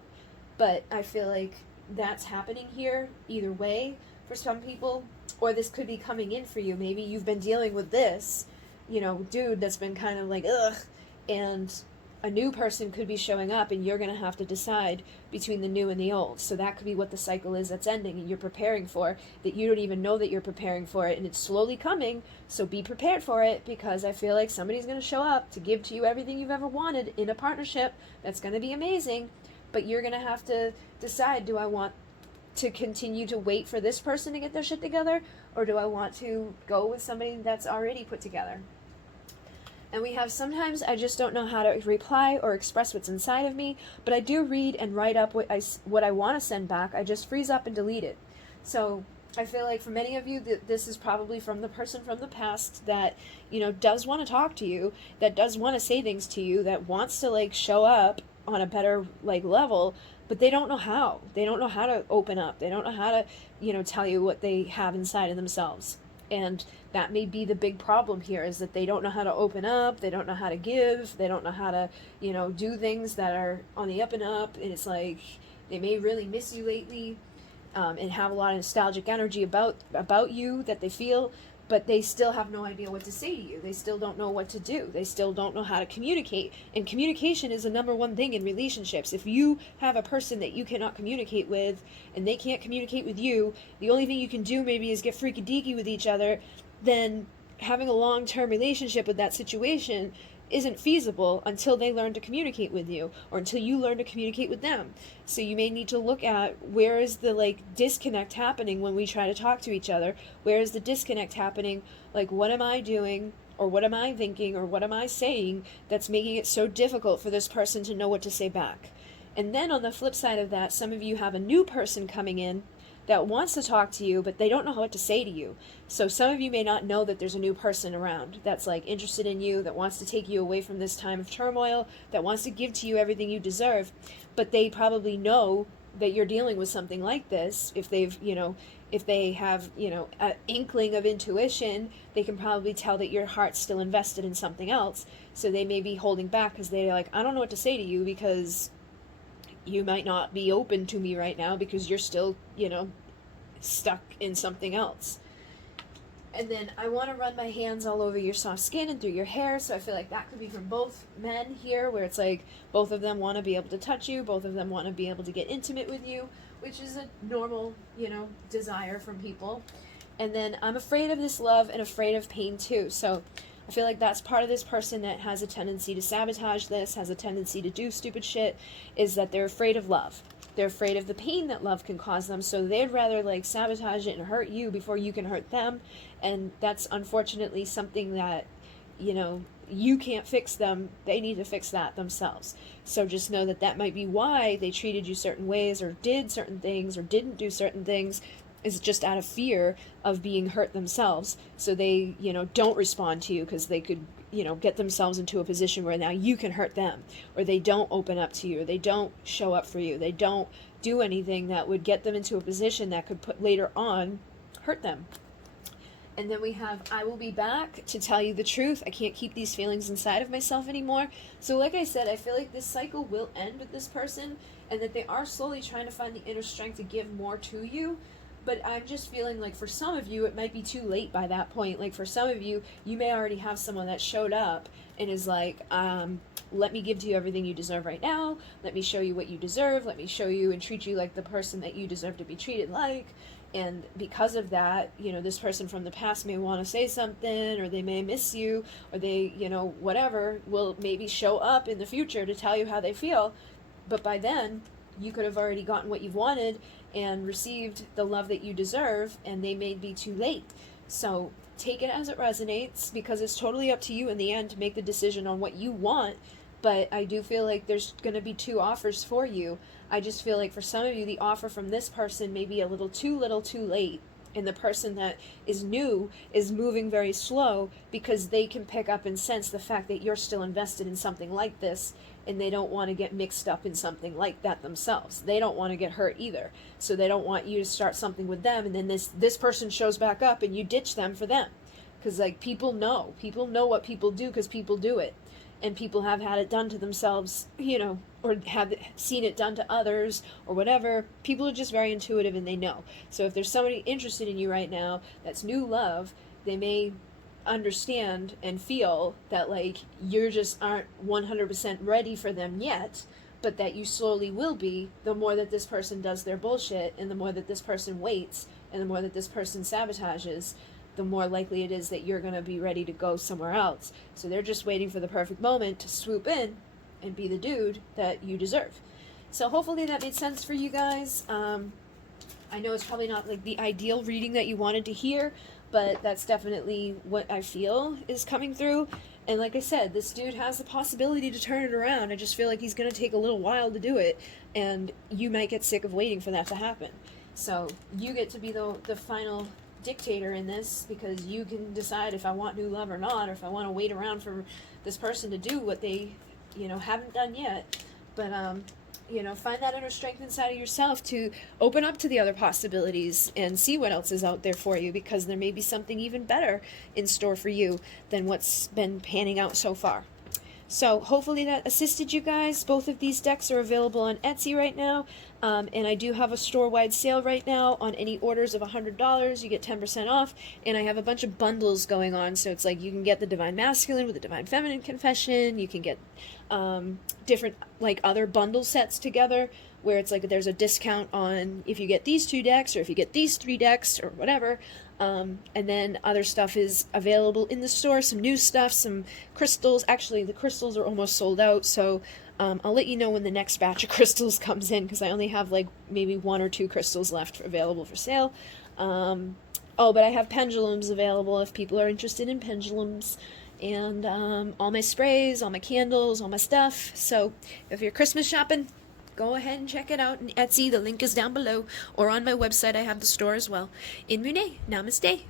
But I feel like that's happening here either way for some people, or this could be coming in for you. Maybe you've been dealing with this, you know, dude that's been kind of like, ugh, and a new person could be showing up and you're going to have to decide between the new and the old. So that could be what the cycle is that's ending and you're preparing for, that you don't even know that you're preparing for it, and it's slowly coming. So be prepared for it, because I feel like somebody's going to show up to give to you everything you've ever wanted in a partnership. That's going to be amazing, but you're going to have to decide, do I want to continue to wait for this person to get their shit together, or do I want to go with somebody that's already put together? And we have, sometimes I just don't know how to reply or express what's inside of me, but I do read and write up what I want to send back. I just freeze up and delete it. So I feel like for many of you, this is probably from the person from the past that, you know, does want to talk to you, that does want to say things to you, that wants to like show up on a better like level, but they don't know how. They don't know how to open up. They don't know how to, you know, tell you what they have inside of themselves. And that may be the big problem here, is that they don't know how to open up, they don't know how to give, they don't know how to, you know, do things that are on the up and up, and it's like they may really miss you lately, and have a lot of nostalgic energy about you that they feel, but they still have no idea what to say to you. They still don't know what to do. They still don't know how to communicate. And communication is the number one thing in relationships. If you have a person that you cannot communicate with and they can't communicate with you, the only thing you can do maybe is get freaky deaky with each other, then having a long-term relationship with that situation isn't feasible until they learn to communicate with you, or until you learn to communicate with them. So you may need to look at, where is the like disconnect happening when we try to talk to each other? Where is the disconnect happening? Like, what am I doing, or what am I thinking, or what am I saying that's making it so difficult for this person to know what to say back? And then on the flip side of that, some of you have a new person coming in that wants to talk to you, but they don't know what to say to you. So some of you may not know that there's a new person around that's like interested in you, that wants to take you away from this time of turmoil, that wants to give to you everything you deserve, but they probably know that you're dealing with something like this. If they've, if they have, an inkling of intuition, they can probably tell that your heart's still invested in something else. So they may be holding back because they're like, I don't know what to say to you because you might not be open to me right now because you're still, stuck in something else. And then I want to run my hands all over your soft skin and through your hair. So I feel like that could be from both men here, where it's like both of them want to be able to touch you. Both of them want to be able to get intimate with you, which is a normal, desire from people. And then I'm afraid of this love and afraid of pain too. So I feel like that's part of this person that has a tendency to sabotage this, has a tendency to do stupid shit, is that they're afraid of love. They're afraid of the pain that love can cause them, so they'd rather like sabotage it and hurt you before you can hurt them. And that's unfortunately something that, you can't fix them. They need to fix that themselves. So just know that that might be why they treated you certain ways or did certain things or didn't do certain things, is just out of fear of being hurt themselves. So they, don't respond to you because they could, get themselves into a position where now you can hurt them, or they don't open up to you, or they don't show up for you, they don't do anything that would get them into a position that could put later on hurt them. And then we have, I will be back to tell you the truth. I can't keep these feelings inside of myself anymore. So like I said, I feel like this cycle will end with this person, and that they are slowly trying to find the inner strength to give more to you. But I'm just feeling like for some of you, it might be too late by that point. Like for some of you, you may already have someone that showed up and is like, let me give to you everything you deserve right now. Let me show you what you deserve. Let me show you and treat you like the person that you deserve to be treated like. And because of that, this person from the past may want to say something, or they may miss you, or they, whatever, will maybe show up in the future to tell you how they feel. But by then, you could have already gotten what you've wanted and received the love that you deserve, and they may be too late. So take it as it resonates, because it's totally up to you in the end to make the decision on what you want. But I do feel like there's going to be two offers for you. I just feel like for some of you, the offer from this person may be a little too late. And the person that is new is moving very slow because they can pick up and sense the fact that you're still invested in something like this, and they don't want to get mixed up in something like that themselves. They don't want to get hurt either. So they don't want you to start something with them, and then this person shows back up and you ditch them for them. Because like people know what people do because people do it. And people have had it done to themselves, or have seen it done to others or whatever. People are just very intuitive and they know. So if there's somebody interested in you right now that's new love, they may understand and feel that like you just aren't 100% ready for them yet, but that you slowly will be the more that this person does their bullshit, and the more that this person waits, and the more that this person sabotages, the more likely it is that you're going to be ready to go somewhere else. So they're just waiting for the perfect moment to swoop in and be the dude that you deserve. So hopefully that made sense for you guys. I know it's probably not like the ideal reading that you wanted to hear, but that's definitely what I feel is coming through. And like I said, this dude has the possibility to turn it around. I just feel like he's going to take a little while to do it, and you might get sick of waiting for that to happen. So you get to be the final dictator in this, because you can decide if I want new love or not, or if I want to wait around for this person to do what they, haven't done yet. But, find that inner strength inside of yourself to open up to the other possibilities and see what else is out there for you, because there may be something even better in store for you than what's been panning out so far. So hopefully that assisted you guys. Both of these decks are available on Etsy right now. And I do have a store-wide sale right now on any orders of $100. You get 10% off. And I have a bunch of bundles going on. So it's like you can get the Divine Masculine with the Divine Feminine Confession. You can get different like other bundle sets together, where it's like there's a discount on if you get these 2 decks, or if you get these 3 decks, or whatever. And then other stuff is available in the store, some new stuff, some crystals. Actually, the crystals are almost sold out, so I'll let you know when the next batch of crystals comes in, because I only have like maybe 1 or 2 crystals left available for sale. But I have pendulums available if people are interested in pendulums, and all my sprays, all my candles, all my stuff. So if you're Christmas shopping, go ahead and check it out on Etsy. The link is down below, or on my website. I have the store as well. In MUNAY. Namaste.